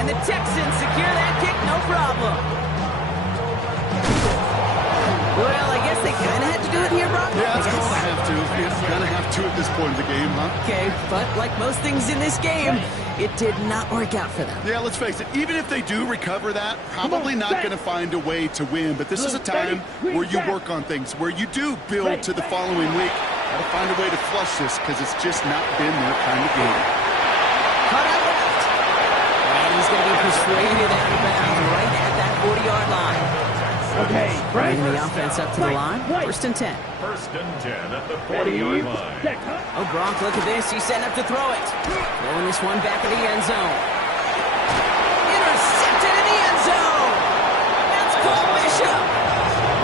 And the Texans secure that kick, no problem. Well, I guess they kind of had to do it here, Brock. Yeah, it's going to have to. It's going to have to at this point in the game, huh? Okay, but like most things in this game, it did not work out for them. Yeah, let's face it. Even if they do recover that, probably not going to find a way to win. But this is a time where you work on things, where you do build to the following week. Got to find a way to flush this because it's just not been their kind of game. Cut out left. And he's going to be persuaded out of bounds right at that 40-yard line. Okay, Bringing the offense up to the line. 1st and 10. 1st and 10 at the 40-yard line. Oh, Gronk, look at this. He's setting up to throw it. Throwing this one back in the end zone. Intercepted in the end zone. That's Cole Bishop.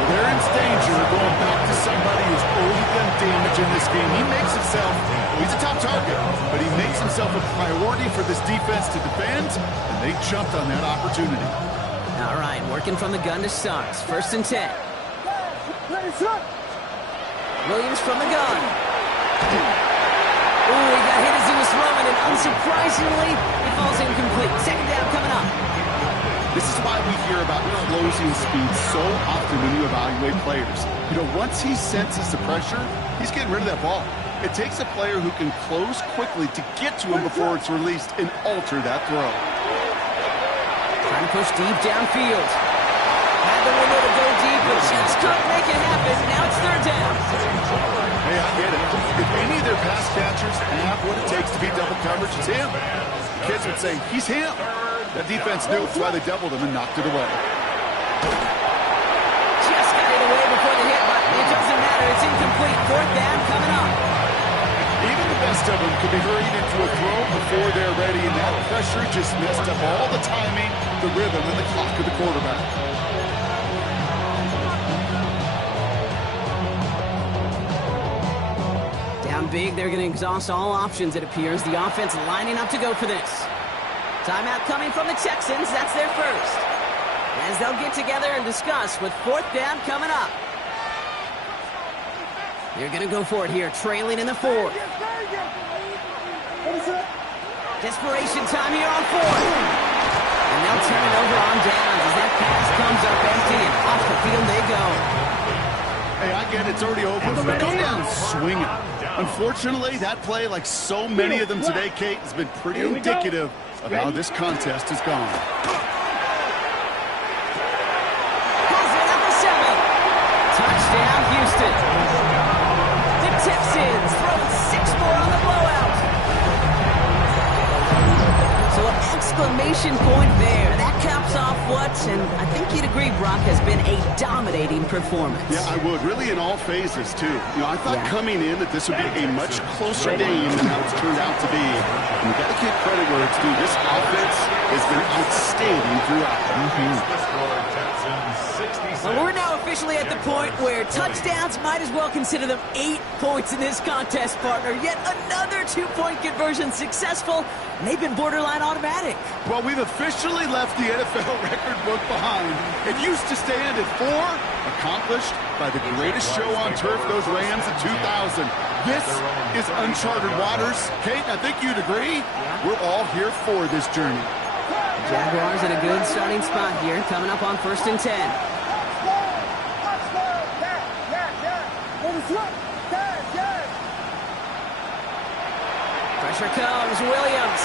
They're in danger of going back to somebody who's already done damage in this game. He makes himself, he's a top target, but he makes himself a priority for this defense to defend, and they jumped on that opportunity. All right, working from the gun to start. 1st and 10. Williams from the gun. Ooh, he got hit as he was throwing, and unsurprisingly, it falls incomplete. 2nd down coming up. This is why we hear about closing speed so often when you evaluate players. You know, once he senses the pressure, he's getting rid of that ball. It takes a player who can close quickly to get to him before it's released and alter that throw. Trying to push deep downfield. Had the window to go deep, but just couldn't make it happen. Now it's 3rd down. Hey, I get it. If any of their pass catchers have what it takes to beat double coverage, it's him. Kids would say, he's him. That defense knew it's why they doubled him and knocked it away. Just got it away before the hit, but it doesn't matter. It's incomplete. 4th down coming up. Even the best of them could be hurried into a throw before they're ready, and that pressure just messed up all the timing, the rhythm, and the clock of the quarterback. Down big, they're going to exhaust all options, it appears. The offense lining up to go for this. Timeout coming from the Texans. That's their first. As they'll get together and discuss with fourth down coming up. They're going to go for it here, trailing in the fourth. Desperation time here on fourth. And they'll turn it over on downs as that pass comes up empty, and off the field they go. Hey, I get it, it's already over, but go down swinging. Unfortunately, that play, like so many of them today, Kate, has been pretty indicative of how this contest has gone. Has it at the 7. Touchdown, Houston. The Texans throwing 6 more on the blowout. So an exclamation point there. That caps off what, and I think you'd agree, Brock, has been a dominating performance. Yeah, I would. Really in all phases, too. You know, I thought coming in that this would be a much closer game than how it's turned out to be. And you got to give credit where it's due. This offense has been outstanding throughout. Well, we're now officially at the point where touchdowns might as well consider them 8 points in this contest, partner. Yet another 2-point conversion successful, and they've been borderline automatic. Well, we've officially left the NFL record book behind. It used to stand at 4, accomplished by the greatest show on turf, those Rams in 2000. This is uncharted waters. Kate, I think you'd agree. We're all here for this journey. Jaguars in a good starting spot here, coming up on 1st and 10. Pressure comes, Williams.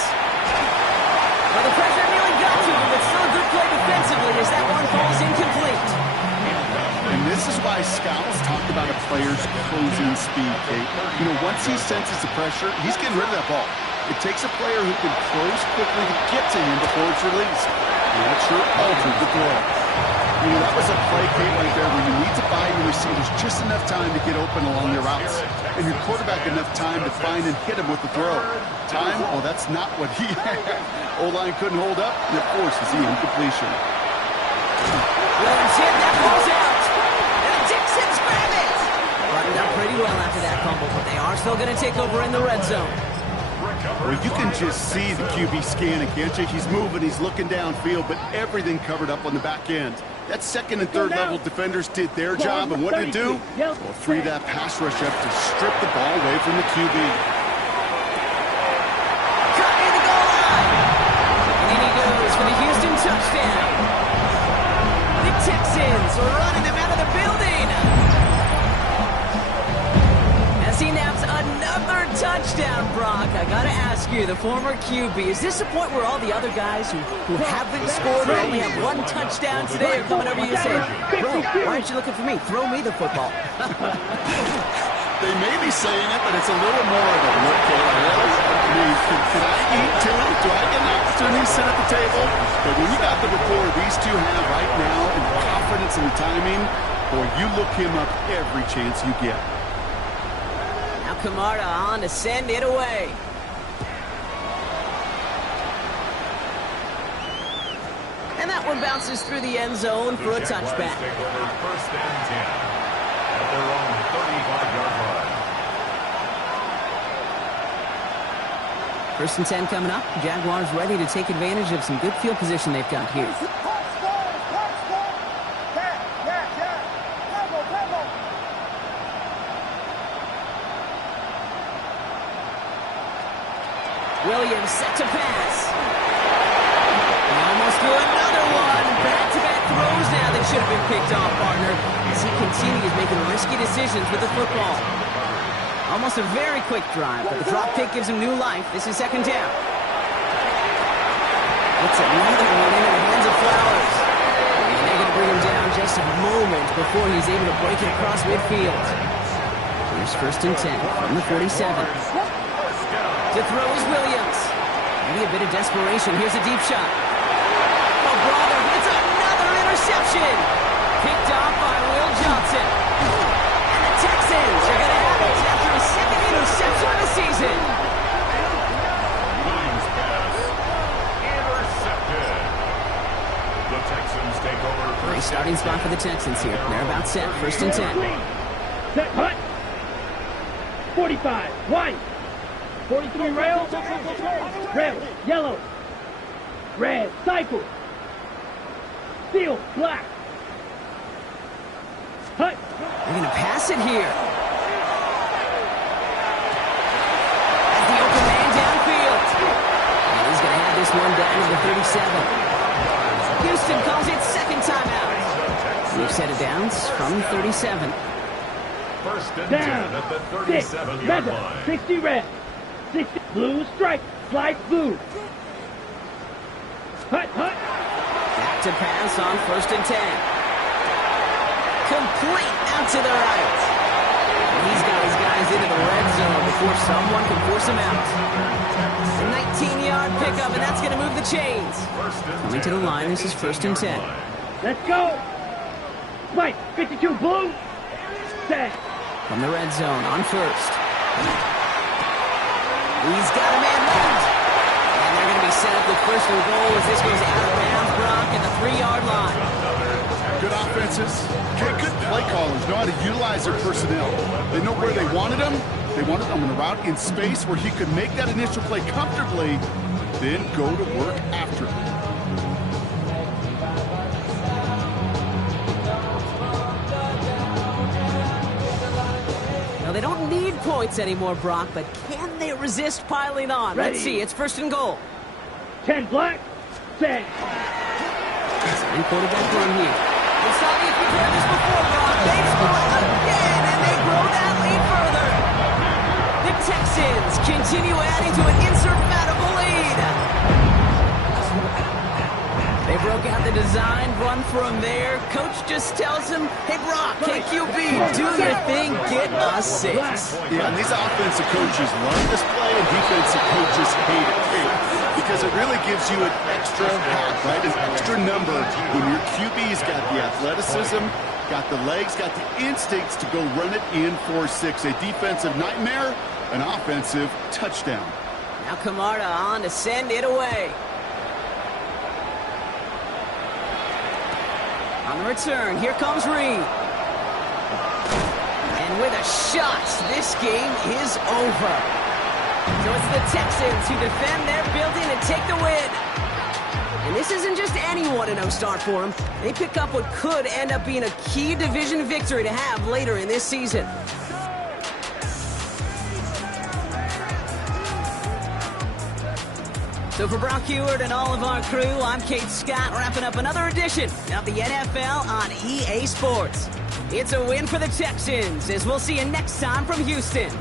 Well, the pressure nearly got to him, but still a good play defensively as that one falls incomplete. And this is why scouts talk about a player's closing speed, Kate. You know, once he senses the pressure, he's getting rid of that ball. It takes a player who can close quickly to get to him before it's released. And that sure altered the throw. You know, that was a play, Kate, right there where you need to buy your receivers just enough time to get open along their routes. And your quarterback enough time to find and hit him with the throw. Time? Well, that's not what he had. O-line couldn't hold up, and it forces the incompletion. Williams hit, that falls out. And the Texans grab it. Buttoned up pretty well after that fumble, but they are still going to take over in the red zone. Well, you can just see the QB scanning, can't you? He's moving, he's looking downfield, but everything covered up on the back end. That second and third level defenders did their job, and what did it do? Well, free that pass rush up to strip the ball away from the QB. Cut near the goal line. And in he goes for the Houston touchdown. The Texans are running him out of the building. As he naps another touchdown, Brock. I gotta ask you, the former QB, is this the point where all the other guys who haven't scored or only have 1 touchdown today are coming over you and saying, bro, why aren't you looking for me? Throw me the football. They may be saying it, but it's a little more of a look at really? I mean, can I eat too? Do I get an opportunity to sit at the table? But when you got the rapport these two have right now and the confidence and the timing, boy, you look him up every chance you get. Now Kamara on to send it away. And that one bounces through the end zone for a touchback. Take over 1st and 10 at their own 35-yard line. 1st and 10 coming up. Jaguars ready to take advantage of some good field position they've got here. Williams set to pass. Almost threw another one. Back-to-back throws now that should have been picked off, partner, as he continues making risky decisions with the football. Almost a very quick drive, but the drop kick gives him new life. This is 2nd down. It's another one into the hands of Flowers. And they're going to bring him down just a moment before he's able to break it across midfield. Here's 1st and 10 from the 47. To throw is Williams. Maybe a bit of desperation. Here's a deep shot. Oh, brother, it's another interception. Picked off by Will Johnson. And the Texans are going to have it after a second interception of the season. Hines pass. Intercepted. The Texans take over first. Nice starting spot for the Texans here. They're about set. 1st and 10. Set, hut. 45, white. 43 rail. Rail, yellow. Red, cycle. Steel, black. Hut. They're going to pass it here. As the open man downfield. And he's going to have this one down to the 37. Houston calls it second timeout. We've set it downs from 37. First and 10 Down. at the 6, 37-yard red, line. 60 red. 60 blue stripe. Slice blue. Hut, hut. Back to pass on 1st and 10. Complete out to the right. And he's got his guys into the red zone before someone can force him out. A 19-yard pickup, and that's going to move the chains. Coming to the line, this is 1st and 10. Let's go. White, 52 blue. Set. From the red zone on 1st. He's got a man left. And they're going to be set up with 1st and goal as this goes out of bounds, Brock, at the 3-yard line. Good offenses. Okay, good play callers know how to utilize their personnel. They know where they wanted them. They wanted them on a route in space where he could make that initial play comfortably, then go to work after it. Now, they don't need points anymore, Brock, but can they resist piling on? Ready. Let's see. It's 1st and goal. 10 black. Set. And quarterback run here. It's not if you've heard this before, Brock. They score again, and they grow that lead further. The Texans continue adding to an insurmountable lead. They broke out the design run for him there. Coach just tells him, hey, Brock, KQB, do your thing, get us 6. Yeah, and these offensive coaches love this play, and defensive coaches hate it too, because it really gives you an extra hack, right? An extra number when your QB's got the athleticism, got the legs, got the instincts to go run it in for 6. A defensive nightmare, an offensive touchdown. Now Camarda on to send it away. On the return, here comes Reed. And with a shot, this game is over. So it's the Texans who defend their building and take the win. And this isn't just any 1-0 start for them. They pick up what could end up being a key division victory to have later in this season. So for Brock Heward and all of our crew, I'm Kate Scott, wrapping up another edition of the NFL on EA Sports. It's a win for the Texans, as we'll see you next time from Houston.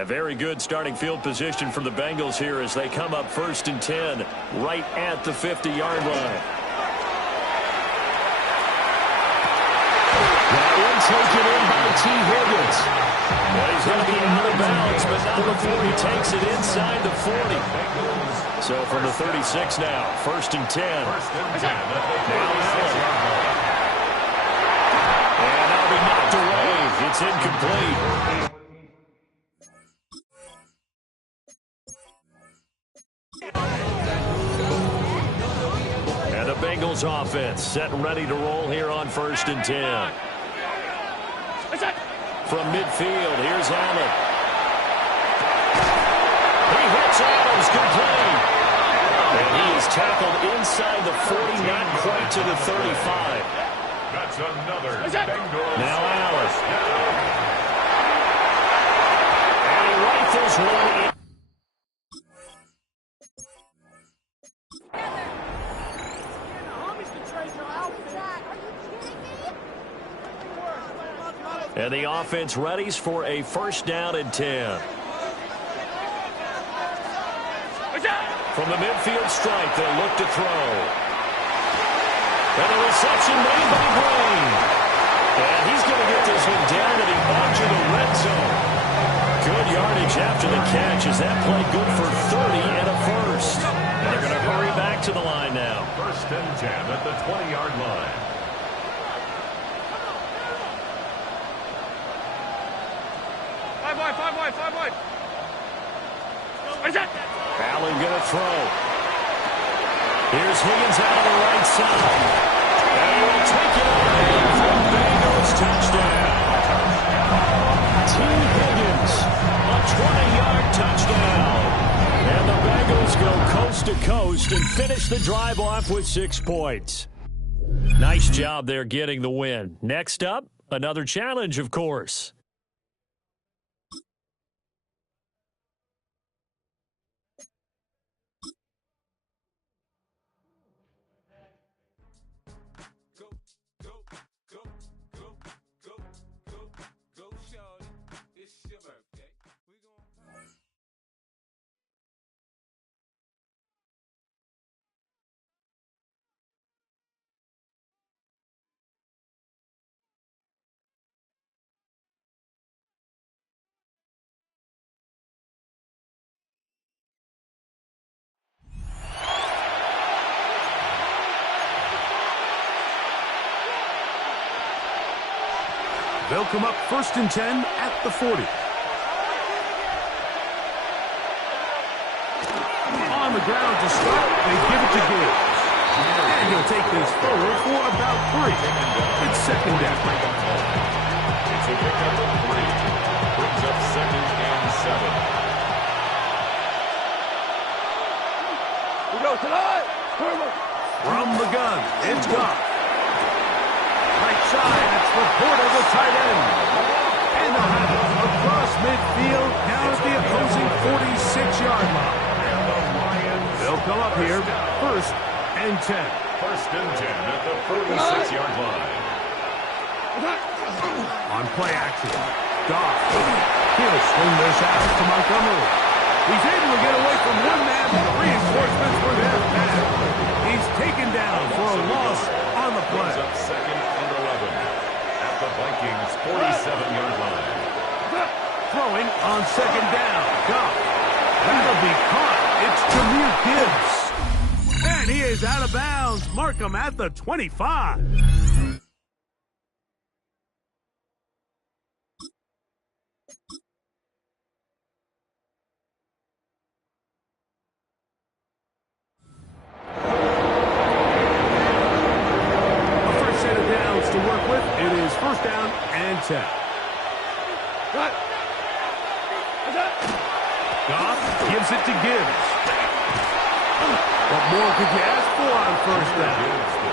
A very good starting field position for the Bengals here as they come up 1st and 10 right at the 50-yard line. That one taken in by T. Higgins. Well, he's going to be out of bounds, but not before he takes it inside the 40. So from the 36 now, 1st and 10. Now Allen. And that'll be knocked away. It's incomplete. And the Bengals offense set and ready to roll here on 1st and 10. From midfield, here's Allen. He hits Adams, complete. And he is tackled inside the 40, not quite to the 35. That's another Bengals. Now Allen. And he rifles one in. And the offense readies for a 1st down and 10. From the midfield stripe, they'll look to throw. And the reception made by Green. And he's going to get this one down to the edge of the red zone. Good yardage after the catch. Is that play good for 30 and a 1st? And they're going to hurry back to the line now. 1st and 10 at the 20-yard line. Five wide. Allen going to throw. Here's Higgins out of the right side. And he will take it away from Bengals touchdown. T. Higgins, a 20-yard touchdown. And the Bengals go coast to coast and finish the drive off with 6 points. Nice job there getting the win. Next up, another challenge, of course. They'll come up 1st and 10 at the 40. On the ground to start, they give it to Gibbs. And he'll take this forward for about 3. It's 2nd down. It's a pickup of 3. Brings up 2nd and 7. We go tonight. From the gun, it's Goff. Right side, it's Laporta, the tight end. And they'll have it across midfield, down at the opposing 46-yard line. And the Lions. They'll come up here, 1st and 10. 1st and 10 at the 46-yard line. On play action, Goff. He'll swing this out to Montgomery. He's able to get away from one man, but the reinforcements were there fast. He's taken down for a loss on the play. Brings up 2nd and 11 at the Vikings' 47-yard line. Throwing on 2nd down. Goff. That'll be caught. It's Jahmyr Gibbs. And he is out of bounds. Mark him at the 25. To work with, it is 1st down and 10. Goff gives it to Gibbs. What more could you ask for on 1st down?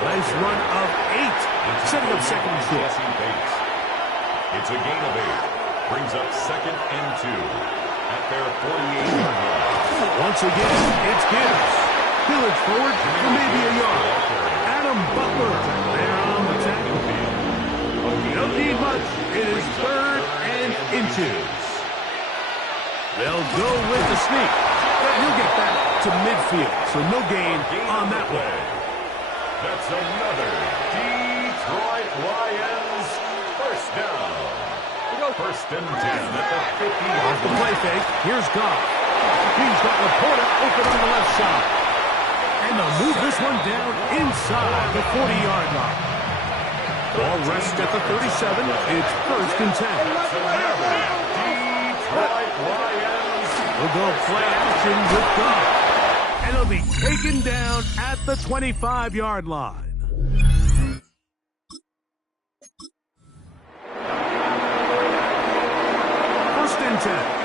Nice run of 8, setting up 2nd and short. It's a gain of 8. Brings up 2nd and 2 at their 48-yard line. Once again, it's Gibbs. Village forward for maybe a yard. Adam Butler there on the tackle. Don't need much. It is 3rd and inches. They'll go with the sneak. But he'll get back to midfield, so no gain on that one. That's another Detroit Lions first down. First and 10 at the 50. Off the play fake, here's Goff. He's got Laporta open on the left side. And they'll move this one down inside the 40-yard line. Ball rests at the 37. It's first and 10. Detroit Lions. We'll go play action with Goff. And it'll be taken down at the 25-yard line. First and 10.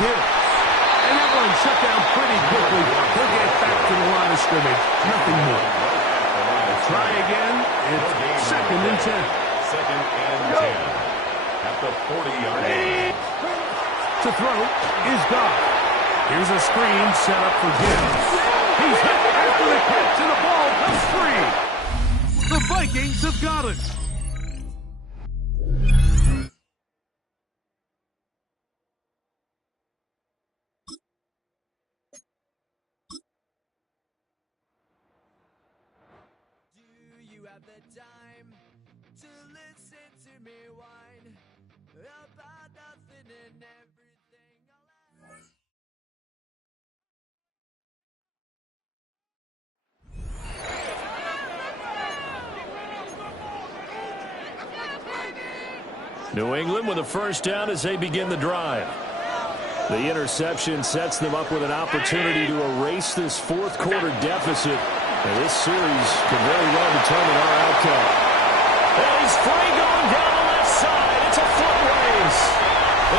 And that one shut down pretty quickly. He'll get back to the line of scrimmage. Nothing more. They'll try again. It's second and 10. Second and 10 at the 40-yard line. To throw is Goff. Here's a screen set up for Gibbs. He's hit after the catch, and the ball comes free. The Vikings have got it. The time to listen to me whine about nothing and everything. New England with a first down as they begin the drive. The interception sets them up with an opportunity to erase this fourth quarter deficit. And this series could very well determine our outcome. And he's free going down the left side. It's a foot race.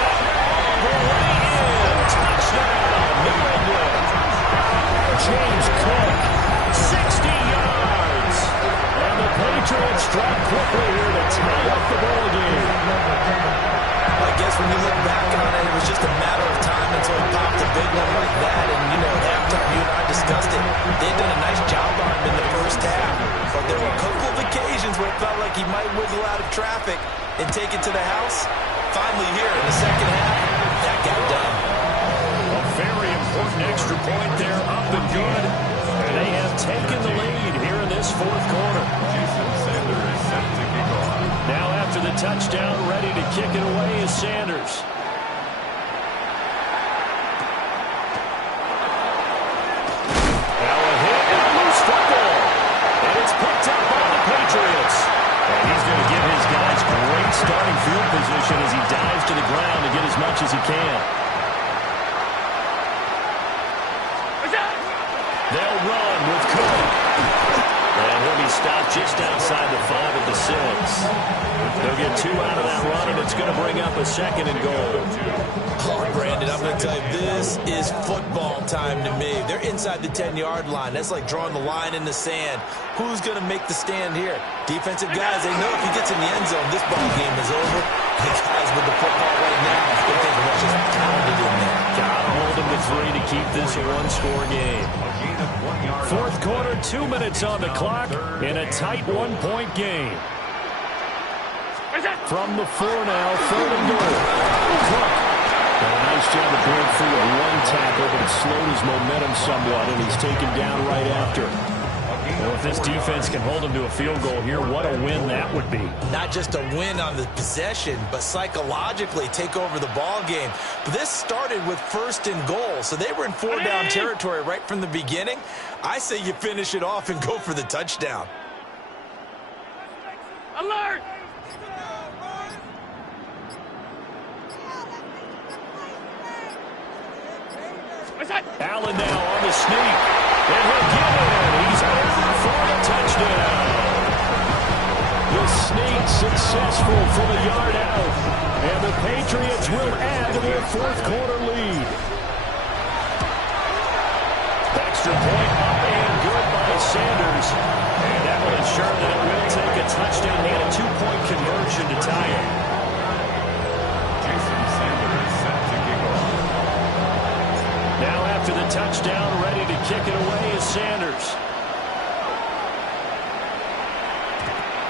And all the way in. Touchdown, New England. James Cook, 60 yards. And the Patriots drop quickly here to tie up the ball game. I guess when you look back on it, it was just a matter of time until he popped a big one like that. And, you know, at halftime, you and I discussed it. They'd done a nice job on him in the first half. But there were a couple of occasions where it felt like he might wiggle out of traffic and take it to the house. Finally here in the second half, that got done. A very important extra point there, up and good. And they have taken the lead here in this fourth quarter. Jason Sanders is set to kick off. Now after the touchdown, ready to kick it away is Sanders. Now a hit and a loose football. And it's picked up by the Patriots. And he's going to give his guys great starting field position as he dives to the ground to get as much as he can. They'll run with Cook. And he'll be stopped just outside the 5 of the 6. They'll get 2 out of that run, and it's going to bring up a second and goal. Oh, Brandon, I'm going to tell you, this is football time to me. They're inside the 10-yard line. That's like drawing the line in the sand. Who's going to make the stand here? Defensive guys, they know if he gets in the end zone, this ball game is over. The guys with the football right now, they're thinking, let's just pound it in there. Gotta hold them to 3 to keep this a one-score game. Fourth quarter, 2 minutes on the clock in a tight one-point game. From the 4 now, third and goal. Cook. And a nice job of break through a one tackle, but it slowed his momentum somewhat, and he's taken down right after. Well, if this defense can hold him to a field goal here, what a win that would be. Not just a win on the possession, but psychologically take over the ball game. But this started with first and goal, so they were in 4-down territory right from the beginning. I say you finish it off and go for the touchdown. Alert! Allen now on the sneak. And he'll get it. He's over for the touchdown. The sneak successful from a yard out. And the Patriots will add to their fourth quarter lead. Extra point up and good by Sanders. And that will ensure that it will take a touchdown and a 2-point conversion to tie it. Jason Sanders set to kick off. Now after the touchdown, ready to kick it away is Sanders.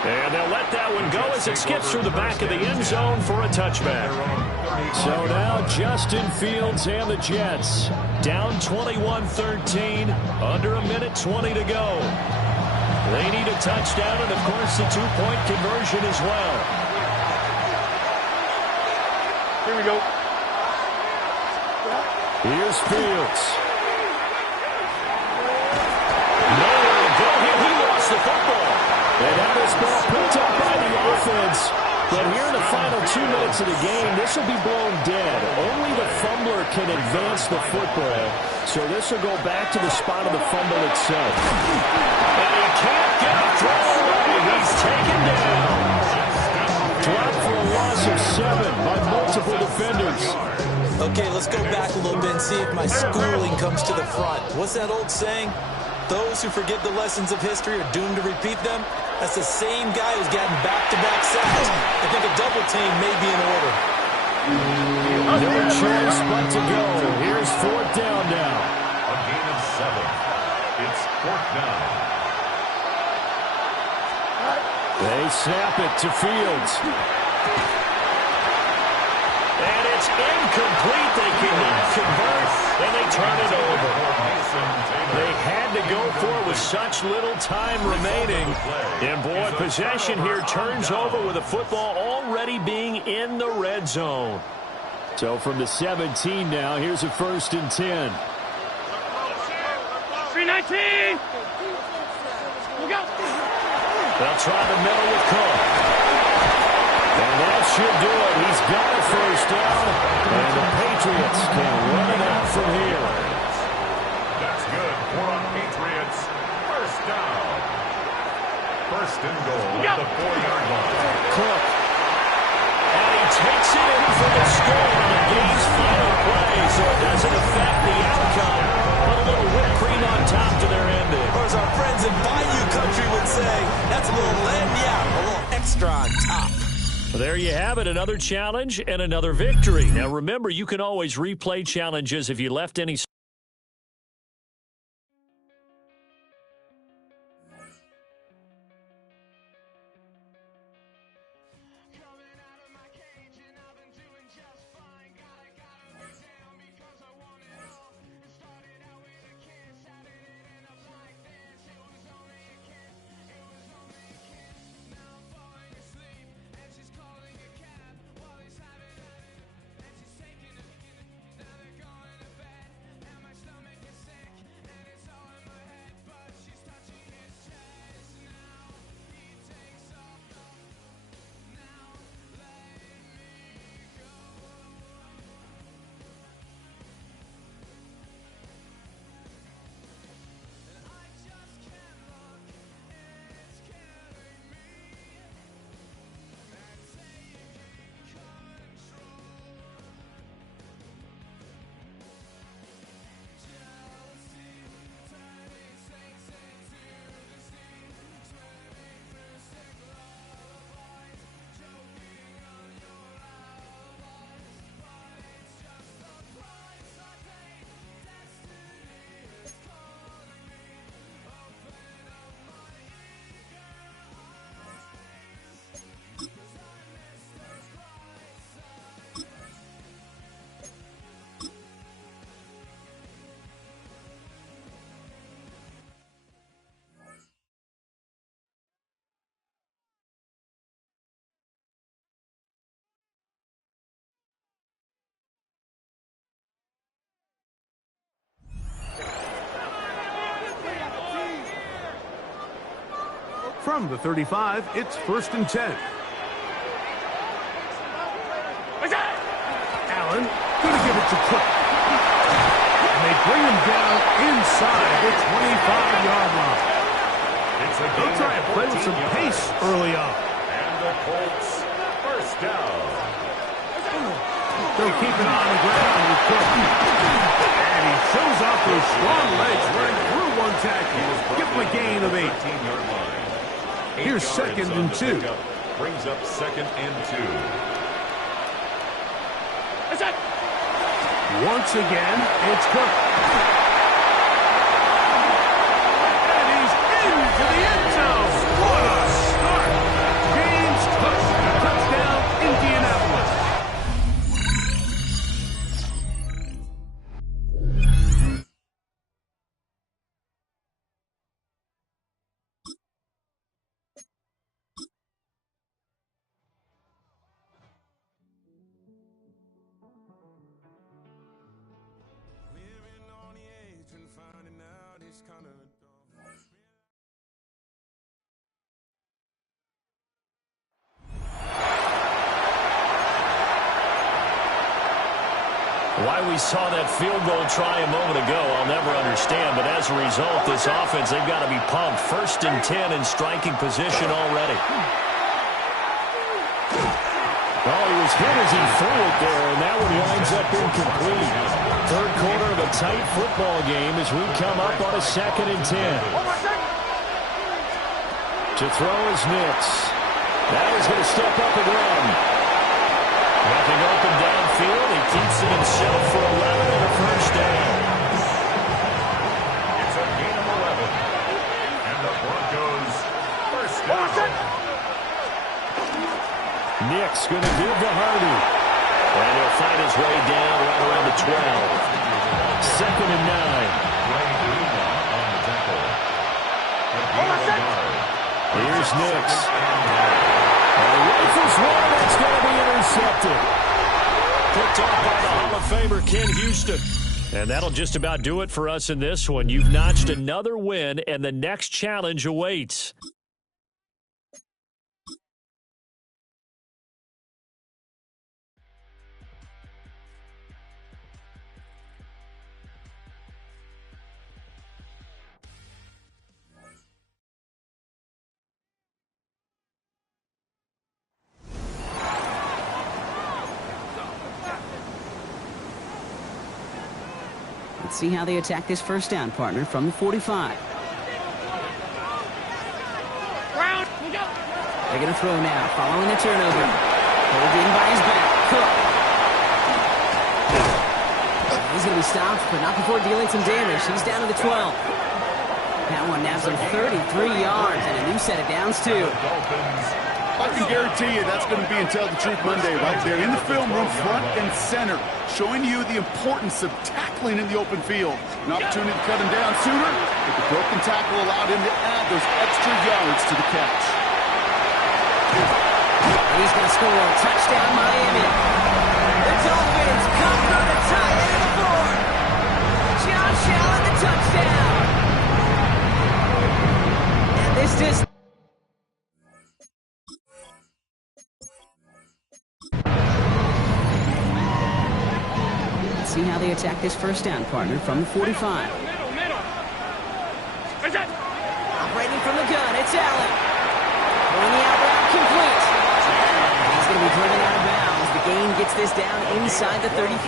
And they'll let that one go as it skips through the back of the end zone for a touchback. So now Justin Fields and the Jets down 21-13, under a minute 20 to go. They need a touchdown and, of course, the two-point conversion as well. Here we go. Here's Fields. Nowhere to go here. He lost the football. And now this ball picked up by the offense. But here in the final 2 minutes of the game, this will be blown dead. Only the fumbler can advance the football. So this will go back to the spot of the fumble itself. And he can't get a throw away. He's taken down. Dropped for a loss of 7 by multiple defenders. Okay, let's go back a little bit and see if my schooling comes to the front. What's that old saying? Those who forget the lessons of history are doomed to repeat them. That's the same guy who's gotten back-to-back sacks. I think a double team may be in order. No choice but to go. Here's 4th down now. A gain of 7. It's 4th down. They snap it to Fields. And it's incomplete. They cannot convert, and they turn it over. They had to go for it with such little time remaining. And, boy, possession here turns over with the football already being in the red zone. So from the 17 now, here's a 1st and 10. 319. Look out. They'll try the middle with Cook. And that should do it. He's got a 1st down. And the Patriots can run it out from here. That's good for the Patriots. 1st down. 1st and goal at the 4-yard line. Cook. And he takes it in for the score on the game's final play, so it doesn't affect the outcome. Put a little whipped cream on top to their ending. Or as our friends in Bayou Country would say, that's a little lagniappe, a little extra on top. Well, there you have it, another challenge and another victory. Now remember, you can always replay challenges if you left any From the 35, it's 1st and 10. Allen, going to give it to Cook. And they bring him down inside the 25-yard line. They'll try and play with some pace early on. And the Colts 1st down. They'll keep it on the ground with Cook. And he shows off those strong legs running through one tackle. Give him a gain of 8. 18-yard line. Here's 2nd and 2. Brings up 2nd and 2. Once again, it's Cook. And he's into the end zone. What a start. Why we saw that field goal try a moment ago, I'll never understand. But as a result, this offense, they've got to be pumped. 1st and 10 in striking position already. Oh, he was hit as he threw it there, and that one winds up incomplete. Third quarter of a tight football game as we come up on a 2nd and 10. To throw is Nix. Now he's going to step up and run. Nothing open downfield. He keeps it himself for 11 and a first down. It's a gain of 11. And the Broncos first down. Nix going to give to Hardy. And he'll find his way down right around the 12. 2nd and 9. Here's Nix. And rifles one, that's going to be intercepted. Picked off by the Hall of Famer Ken Houston. And that'll just about do it for us in this one. You've notched another win, and the next challenge awaits. Let's see how they attack this first down, partner, from the 45. They're going to throw now, following the turnover. Pulled in by his back. Cook. He's going to be stopped, but not before dealing some damage. He's down to the 12. That one nabs him 33 yards and a new set of downs, too. I can guarantee you that's going to be in Tell the Truth Monday right there in the film room, front and center, showing you the importance of tackling in the open field. An opportunity to cut him down sooner, but the broken tackle allowed him to add those extra yards to the catch. He's going to score a touchdown, Miami. The Dolphins come through to tie it at the 4. Josh Allen, the touchdown. And this just... See how they attack this first down, partner, from the 45. Operating from the gun, it's Allen. Throwing the out route complete. He's going to be driven out of bounds. The gain gets this down inside the 35.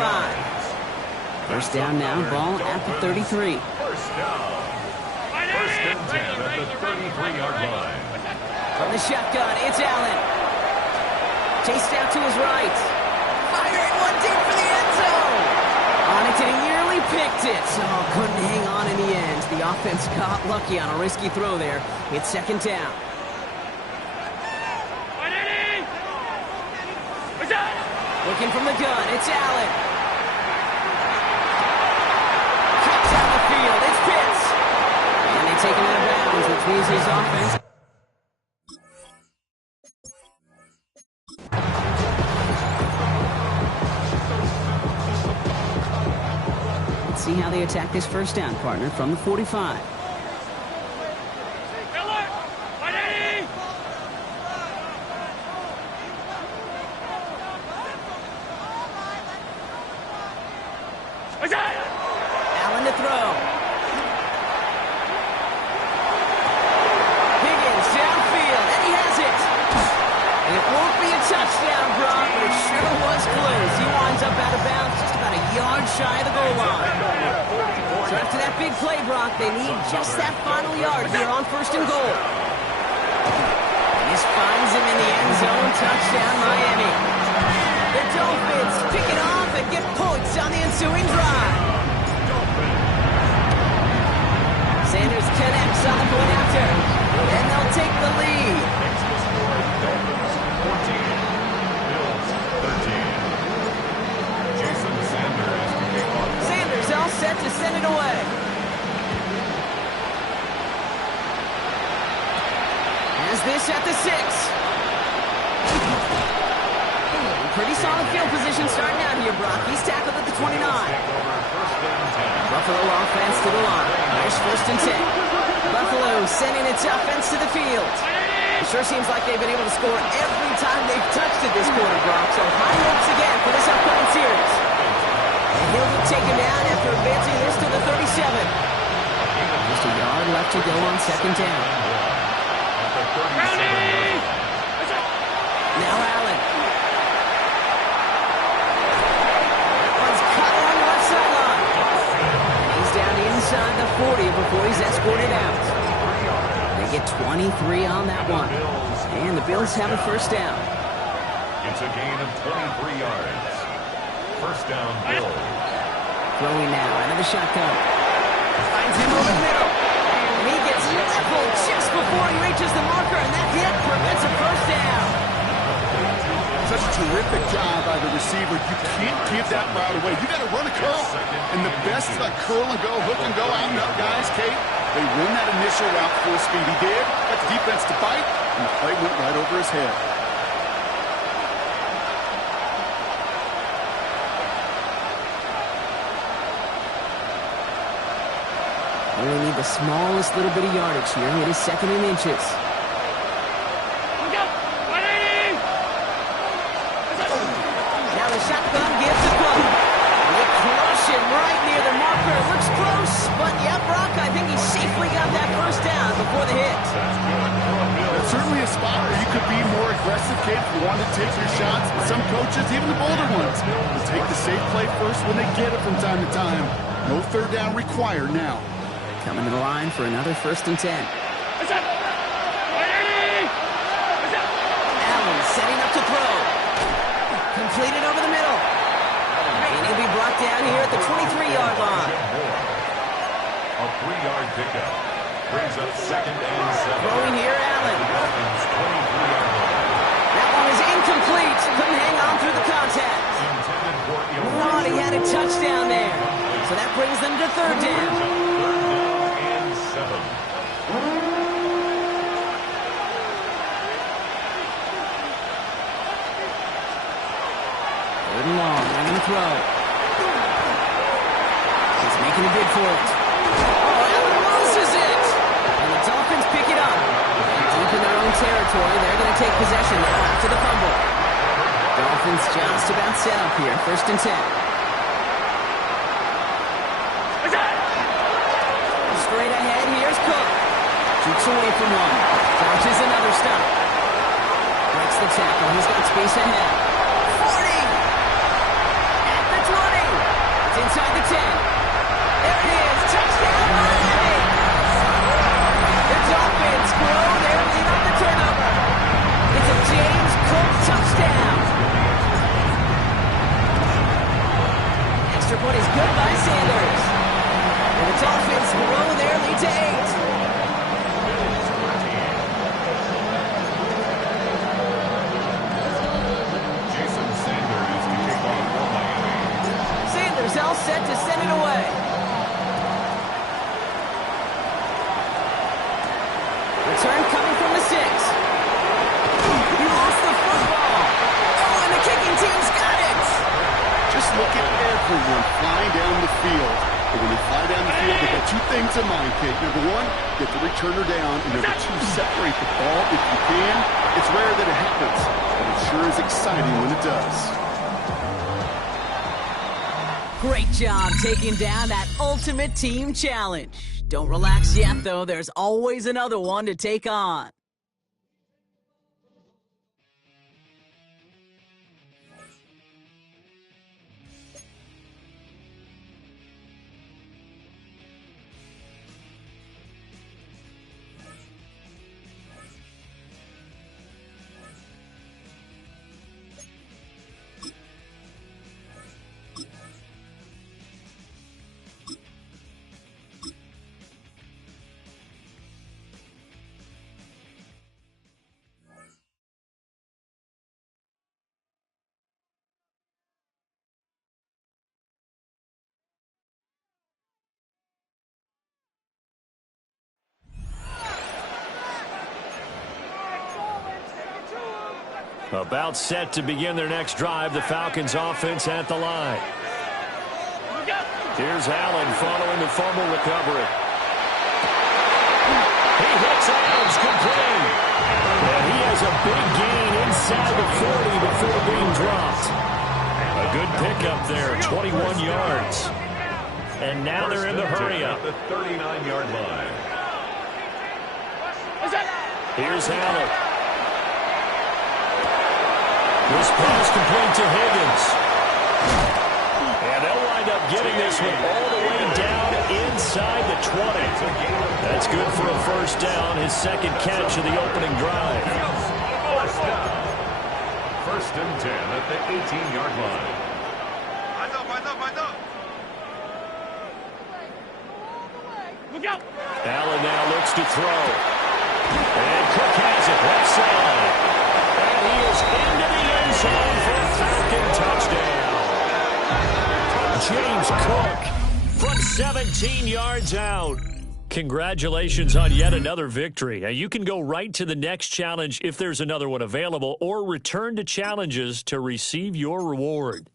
First down now, ball at the 33. First down. First and 10 at the 33-yard line. From the shotgun, it's Allen. Chased out to his right. Firing one deep for the end zone. On it, and he nearly picked it. Oh, couldn't hang on in the end. The offense got lucky on a risky throw there. It's second down. Looking from the gun, it's Allen. Cuts out the field, it's Pitts. And they take him out of bounds, which means his offense... See how they attack this first down, partner, from the 45. Allen to throw. Higgins downfield, and he has it. It won't be a touchdown, Brock, but it sure was close. He winds up out of bounds just about a yard shy of the goal line. So after that big play, Brock, they need just that final yard here on first and goal. And this finds him in the end zone. Touchdown, Miami. The Dolphins pick it off and get points on the ensuing drive. Sanders connects on the point after, and they'll take the lead. Dolphins 14, Bills 13. Jason Sanders to kick off. Sanders all set to send it away. Has this at the 6. Pretty solid field position starting out here, Brock. He's tackled at the 29. Buffalo offense to the line. Nice first and 10. Buffalo sending its offense to the field. It sure seems like they've been able to score every time they've touched it this quarter, Brock. So high hopes again for this upcoming series. He'll be taken down after advancing this to the 37. Just a yard left to go on second down. Now Allen. That one's cut along the left sideline. He's down inside the 40 before he's escorted out. They get 23 on that one. And the Bills have a first down. It's a gain of 23 yards. First down, Bills. Throwing now out of the shotgun. Finds him over the middle. And he gets leveled just before he reaches the marker, and that hit prevents a first down. Such a terrific job by the receiver. You can't give that route away. You got to run a curl. And the best is a curl and go, hook and go, out and up, guys. Kate, they run that initial route full speed. He did. Got the defense to bite, and the play went right over his head. Only need the smallest little bit of yardage here. It is second in inches. Now the shotgun gives the punt. They crush it right near the marker. Looks close, but yeah, Brock, I think he safely got that first down before the hit. That's certainly a spot where you could be more aggressive, Kate, if you wanted to take your shots. But some coaches, even the bolder ones, will take the safe play first when they get it from time to time. No third down required now. Coming to the line for another first and 10. Allen setting up to throw. Completed over the middle. And he'll be brought down here at the 23-yard line. A 3-yard pickup. Brings up second and 7. Throwing here, Allen. That one is incomplete. Couldn't hang on through the contact. Thought he had a touchdown there. So that brings them to third down. Third and long, they're going to throw. He's making a bid for it. Oh, Allen loses it! And the Dolphins pick it up. And deep in their own territory, they're going to take possession now after the fumble. Dolphins just about set up here, first and 10. Straight ahead, here's Cook. Shoots away from one. Forces another stop. Breaks the tackle. He's got space ahead. 40! At the 20! It's inside the 10. There it is! Touchdown, Miami! The Dolphins grow their lead on the turnover. It's a James Cook touchdown. Extra point is good by Sanders. And the Dolphins grow their lead to 8. All set to send it away. Return coming from the 6. He lost the football. Oh, and the kicking team's got it. Just look at everyone flying down the field. And when they fly down the field, they got two things in mind, Kate. Number one, get the returner down. And number two, separate the ball if you can. It's rare that it happens, but it sure is exciting when it does. Great job taking down that ultimate team challenge. Don't relax yet, though. There's always another one to take on. About set to begin their next drive. The Falcons offense at the line. Here's Allen following the fumble recovery. He hits Adams complete. And he has a big gain inside the 40 before being dropped. A good pickup there, 21 yards. And now they're in the hurry-up. The 39-yard line. Here's Allen. This pass complete to Higgins. And they'll wind up getting this one all the way down inside the 20. That's good for a first down, his second catch of the opening drive. First down. First and 10 at the 18-yard line. Look out! Allen now looks to throw. And Cook has it left side. And he is into the end zone for a Falcon touchdown. James Cook from 17 yards out. Congratulations on yet another victory. Now, you can go right to the next challenge if there's another one available, or return to challenges to receive your reward.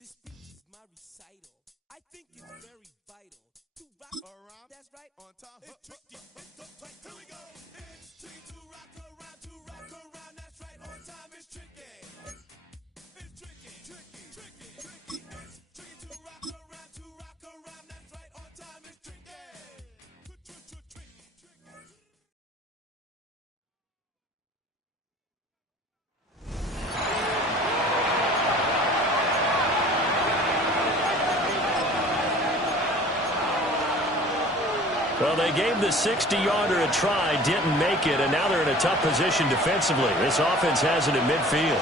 This speech is my recital. I think it's very vital to rock around. That's right. On time. It's tricky. It's so tight. Here we go. It's tricky to rock around. To rock around. That's right. On time. It's tricky. It's tricky. Tricky. Tricky. Tricky. It's tricky to rock around. To rock around. That's right. On time. It's tricky. Tricky. Tricky. Well, they gave the 60-yarder a try, didn't make it, and now they're in a tough position defensively. This offense has it in midfield.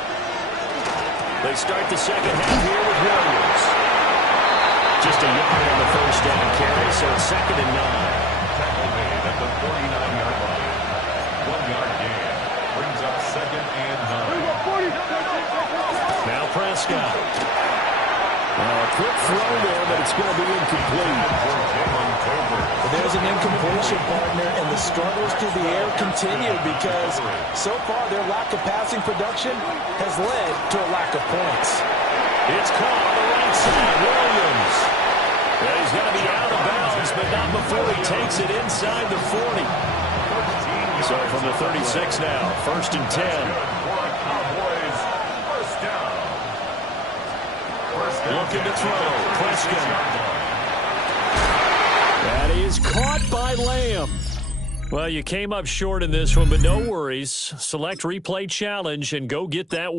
They start the second half here with Williams. Just a yard on the first down carry, so it's 2nd and 9. Tackle made at the 49-yard line. 1-yard gain. Brings up 2nd and 9. Now Prescott. A quick throw there, but it's going to be incomplete. There's an incompletion, partner, and the struggles through the air continue because so far their lack of passing production has led to a lack of points. It's caught on the right side. Williams. Yeah, he's going to be out of bounds, but not before he takes it inside the 40. So from the 36 now, 1st and 10. Cowboys, first down. Looking to throw. Prescott. That is caught by Lamb. Well, you came up short in this one, but no worries. Select replay challenge and go get that.